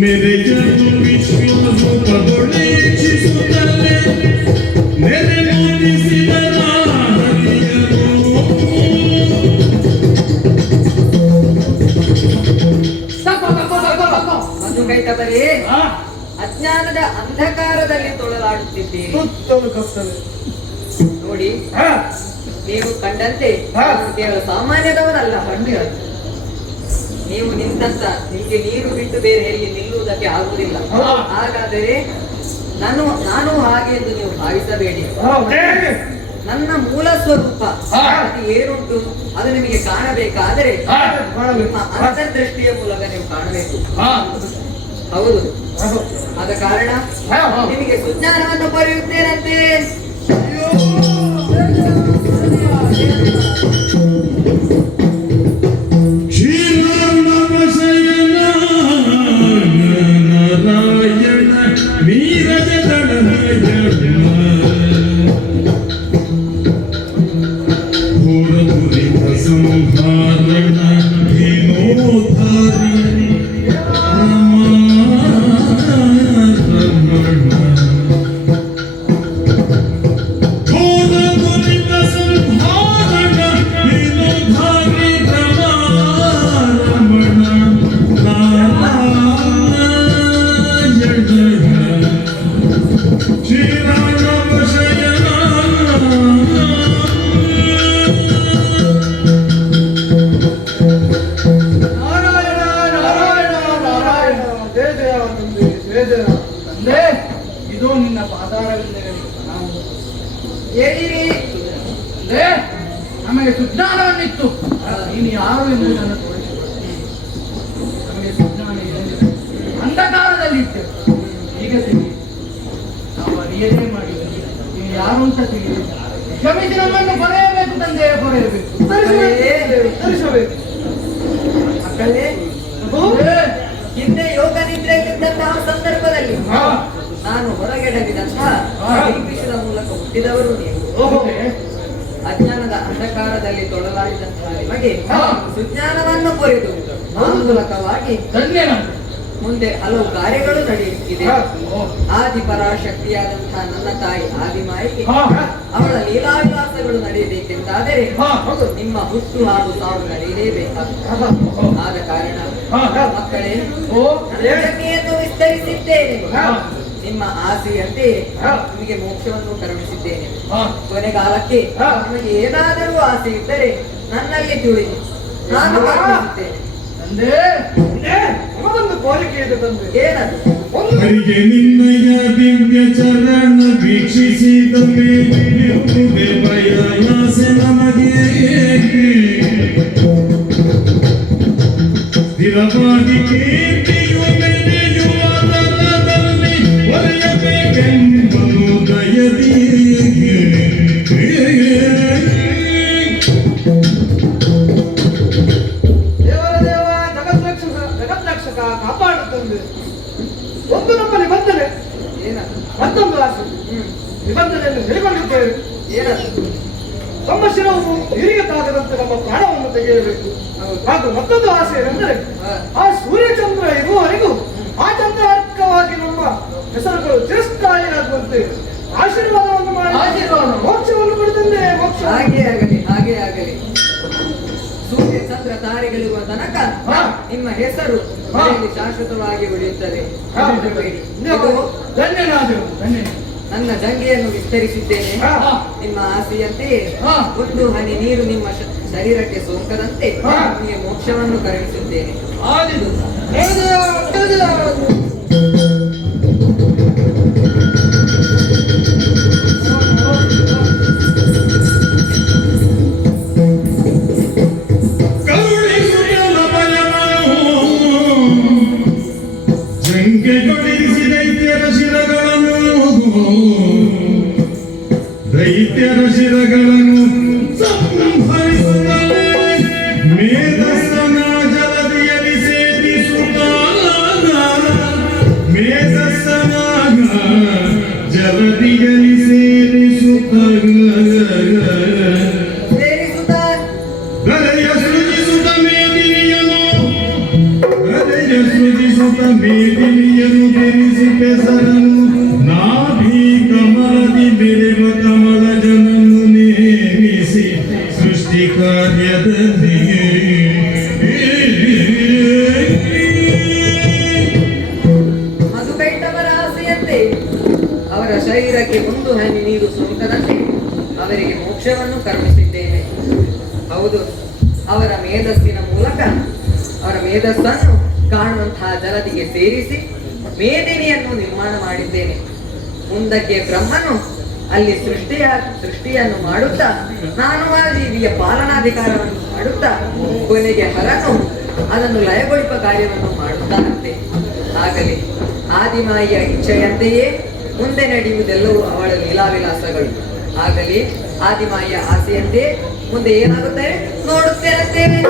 ಮೆರೆಯಲು ವಿಶ್ವರೂಪದೊಳೇಕ್ಷಿಸುತ್ತಲೇ ನೆರೆ ಮೂಡಿಸಿದ ಹರಿಯನು. ಒಂದು ಕೈ ತಬರಿ. ಹಾ ಅಜ್ಞಾನದ ಅಂಧಕಾರದಲ್ಲಿ ತೊಳಲಾಡುತ್ತಿದ್ದೀರಿ. ಸುತ್ತಲೂ ಕತ್ತಲೆ ನೋಡಿ, ಹಾ ನೀವು ಕಂಡಂತೆ ಹಾ. ನಾನು ಕೇವಲ ಸಾಮಾನ್ಯದವನಲ್ಲ, ಹಣ್ಣು. ನೀವು ನಿಂತಂತ ನಿಮಗೆ ನೀರು ಬಿಟ್ಟು ಬೇರೆ ಎಲ್ಲಿ ನಿಲ್ಲುವುದಕ್ಕೆ ಆಗುವುದಿಲ್ಲ. ಹಾ. ಹಾಗಾದರೆ ನಾನು ಹಾಗೆ ಎಂದು ನೀವು ಭಾವಿಸಬೇಡಿ. ಹೇಗೆ ನನ್ನ ಮೂಲ ಸ್ವರೂಪ ಹಾ. ಅದು ಏನುಂಟು ಅದು ನಿಮಗೆ ಕಾಣಬೇಕಾದರೆ ಹಾ ನಿಮ್ಮ ಅಂತರ್ದೃಷ್ಟಿಯ ಮೂಲಕ ನೀವು ಕಾಣಬೇಕು. ಹಾ ಹೌದು, ಹಾ ಆದ ಕಾರಣ ಹಾ ನಿಮಗೆ ಸುಜ್ಞಾನವನ್ನು ಬರೆಯುತ್ತೇನಂತೆ. ಶ್ರೀರಾಮಶಯನ ನಾರಾಯಣ ವೀರಜ ಘೋರದುರಿತ ಸಂಹಾರಣ ವಿನೋಧಾರಿ ರಮಣ ಘೋರದುರಿತ ಸಂಹಾರಣ ವಿನೋಧಾರಿ ರಮಣ ನಾರಾಯಣ ಶ್ರೀರಾಮಶಯನ ನಾರಾಯಣ ನಾರಾಯಣ ನಾರಾಯಣ ಜಯ ಜಯ ತಂದೆ ಜಯ ಜಯ ತಂದೆ ಇದು ನಿನ್ನ ಪಾದಾರವಿಂದಗಳು ನಾವು ಹೇಳಿರಿ. ತಂದೆ ನಮಗೆ ಸುಜ್ಞಾನವನ್ನಿತ್ತು, ನೀನು ಯಾರು ಎಂಬುದನ್ನು ತೋರಿಸಿಕೊಡು. ನಮಗೆ ಸುಜ್ಞಾನ ಏನಿದೆ ಅಂಧಕಾರದಲ್ಲಿ ಇದ್ದೇವೆ, ಈಗ ತಿಳಿಯಿತು. ನಾವು ಅರಿಯದೇ ಮಾಡಿದ್ದೇವೆ, ನೀನು ಯಾರು ಅಂತ ತಿಳಿಯಿತು. ಕ್ಷಮಿಸಿ ನಮ್ಮನ್ನು ಕೊರೆಯಬೇಕು ತಂದೆ, ಕೊರೆಯಬೇಕು. ಧರಿಸಬೇಕು ಮಕ್ಕಳೇ, ತಂದೆ, ಹಿಂದೆ ಯೋಗ ನಿದ್ರೆಯಲ್ಲಿದ್ದಂತಹ ಸಂದರ್ಭದಲ್ಲಿ ಹಾ ನಾನು ಹೊರಗೆಡವಿದಂತಹ ಶ್ರೀಕೃಷ್ಣನ ಮೂಲಕ ಹುಟ್ಟಿದವರು ನೀವು. ಓಹೋ ಅಜ್ಞಾನದ ಅಂಧಕಾರದಲ್ಲಿ ತೊಳಲಾಡಿದಂತಹ ನಿಮಗೆ ಹಾ. ಸುಜ್ಞಾನವನ್ನು ಕೊರೆದು ಆ ಮೂಲಕವಾಗಿ ಧನ್ಯನಂತೆ. ಮುಂದೆ ಹಲವು ಕಾರ್ಯಗಳು ನಡೆಯುತ್ತಿದೆ. ಹಾ. ಆದಿಪರಾಶಕ್ತಿಯಾದಂತಹ ನನ್ನ ತಾಯಿ ಆದಿಮಾಯಿಗೆ ಹಾ ಅವಳ ಲೀಲಾವಿಲಾಸಗಳು ನಡೆಯಬೇಕೆಂದಾದರೆ ಹಾ, ಹೌದು. ನಿಮ್ಮ ಹುಟ್ಟು ಹಾಗೂ ಸಾವು ನಡೆಯಲೇಬೇಕಾಗುತ್ತದೆ. ಆದ ಕಾರಣ ಹಾ ಮಕ್ಕಳೇ, ಓ ಜಗತ್ತಿಯನ್ನು ವಿಸ್ತರಿಸಿದ್ದೇನೆ. ಹಾ. ನಿಮ್ಮ ಆಸೆಯಂತೆ ಹಾ. ನಿಮಗೆ ಮೋಕ್ಷವನ್ನು ಕರುಣಿಸಿದ್ದೇನೆ. ಹಾ ಕೊನೆಗಾಲಕ್ಕೆ ಹಾ. ನಿಮಗೆ ಏನಾದರೂ ಆಸೆ ಇದ್ದರೆ ನನ್ನಲ್ಲಿ ತಿಳಿದು ನಾನು ಕರುಣಿಸುತ್ತೇನೆ. ತಂದೆ ತಂದೆ, ನಮಗೊಂದು ಕೋರಿಕೆ ಇದೆ ತಂದೆ. ಏನದು? ಒಂದು ಹರಿಗೆ ನಿನ್ನಯ ದಿವ್ಯ ಚರಣ ವೀಕ್ಷಿಸಿದ ಮೇಲೆ ಭಯಾಸೆ ನಮಗೆ ಸ್ಥಿರವಾಗಿ ಕೀರ್ತಿಯು ಮೆರೆಯುವ ದರದಲ್ಲಿ ಒರೆಯಬೇಕೆಂಬನು ದಯದಿ ದೇವರ ದೇವ ಜಗದ್ರಕ್ಷಕ ಕಾಪಾಡು ತಂದೆ. ಒಂದು ನಮ್ಮ ನಿಬಂಧನೆ, ಏನದು? ಮತ್ತೊಂದು ಆಸೆ. ನಿಬಂಧನೆಯನ್ನು ಹೇಳಿಕೊಂಡಿದ್ದೇವೆ. ಏನದು? ತಮ್ಮ ಶಿರವು ನೀರಿಗೆ ತಾಗದಂತೆ ನಮ್ಮ ಪ್ರಾಣವನ್ನು ತೆಗೆಯಬೇಕು. ಹಾಗೂ ಮತ್ತೊಂದು ಆಸೆ ಏನೆಂದರೆ ಆ ಸೂರ್ಯಚಂದ್ರ ಇರುವವರೆಗೂ ಆ ಚಂದ್ರಾರ್ಕವಾಗಿ ನಮ್ಮ ಹೆಸರುಗಳು ಚಿರಸ್ಥಾಯಿಯಾಗುವಂತೆ ಆಶೀರ್ವಾದವನ್ನು ಮಾಡಿ ಆಶೀರ್ವಾದ. ಮೋಕ್ಷವನ್ನು ಕೊಡುತ್ತಂದೆ. ಮೋಕ್ಷ ಹಾಗೆ ಆಗಲಿ, ಹಾಗೆ ಆಗಲಿ. ಸೂರ್ಯ ಚಂದ್ರ ತಾರೆಗಳಿರುವ ತನಕ ಹಾ. ನಿಮ್ಮ ಹೆಸರು ಮನೆಯಲ್ಲಿ ಶಾಶ್ವತವಾಗಿ ಉಳಿಯುತ್ತದೆ. ಹಾ. ಹೆದರಬೇಡಿ. ನೀವು ಇದು ಧನ್ಯನಾದರು. ಬನ್ನಿ. ನನ್ನ ಜಂಗಿಯನ್ನು ವಿಸ್ತರಿಸಿದ್ದೇನೆ. ಹಾ. ನಿಮ್ಮ ಆಸೆಯಂತೆಯೇ ಹಾ. ಒಂದು ಹನಿ ನೀರು ನಿಮ್ಮ ಶರೀರಕ್ಕೆ ಸೋಂಕದಂತೆ ಹಾ. ನಿಮಗೆ ಮೋಕ್ಷವನ್ನು ಕರುಣಿಸುತ್ತೇನೆ. ಆದಿದು. ಕರುಣಿಸುತ್ತಲ ಭಯವನ್ನು ಜಂಗೆ ಕೊಡಿಸಿ ದೈತ್ಯರ ಶಿರಗಳನ್ನು ಸಂಹರಿಸುತ್ತಲೇ ಮೇಧಸ್ಸನ ಜಲದಿಯಲ್ಲಿ ಸೇರಿಸುತ್ತ ಮೇಧಸ್ಸನ ಜಲದಿಯಲ್ಲಿ ಸೇರಿಸುತ್ತ ಸೇರಿಸುತ್ತಾ ಹೃದಯ ಸೃಜಿಸುತ್ತ ಮೇದಿನಿಯನ್ನು ಧರಿಸಿ ಬೆಸರನು ನಾಭಿ ಕಮಲದಿ ಬೆರೆವ ಕಮಲ ಜನನ್ನು ನೇಮಿಸಿ ಸೃಷ್ಟಿ ಕಾರ್ಯದಲ್ಲಿ ಮಧುಕೈಟವರ ಆಸೆಯಂತೆ ಅವರ ಶರೀರಕ್ಕೆ ಒಂದು ಹನಿ ನೀರು ಸೋಂಕದಂತೆ ಅವರಿಗೆ ಮೋಕ್ಷವನ್ನು ಕರುಣಿಸಿದ್ದೇನೆ. ಹೌದು, ಅವರ ಮೇಧಸ್ಸಿನ ಮೂಲಕ ಅವರ ಮೇಧಸ್ಸನ್ನು ಕಾಣುವಂತಹ ಜಲದಿಗೆ ಸೇರಿಸಿ ಮೇದಿನಿಯನ್ನು ನಿರ್ಮಾಣ ಮಾಡಿದ್ದೇನೆ. ಮುಂದಕ್ಕೆ ಬ್ರಹ್ಮನು ಅಲ್ಲಿ ಸೃಷ್ಟಿಯನ್ನು ಮಾಡುತ್ತಾ ನಾನು ಆ ಜೀವಿಯ ಪಾಲನಾಧಿಕಾರವನ್ನು ಮಾಡುತ್ತಾ ಕೊನೆಗೆ ಹರನು ಅದನ್ನು ಲಯಗೊಳಿಸುವ ಕಾರ್ಯವನ್ನು ಮಾಡುತ್ತಾನಂತೆ. ಆಗಲಿ, ಆದಿಮಾಯಿಯ ಇಚ್ಛೆಯಂತೆಯೇ ಮುಂದೆ ನಡೆಯುವುದೆಲ್ಲವೂ ಅವಳ ಲೀಲಾವಿಲಾಸಗಳು. ಆಗಲಿ, ಆದಿಮಾಯಿಯ ಆಸೆಯಂತೆ ಮುಂದೆ ಏನಾಗುತ್ತೆ ನೋಡುತ್ತೇನೆ.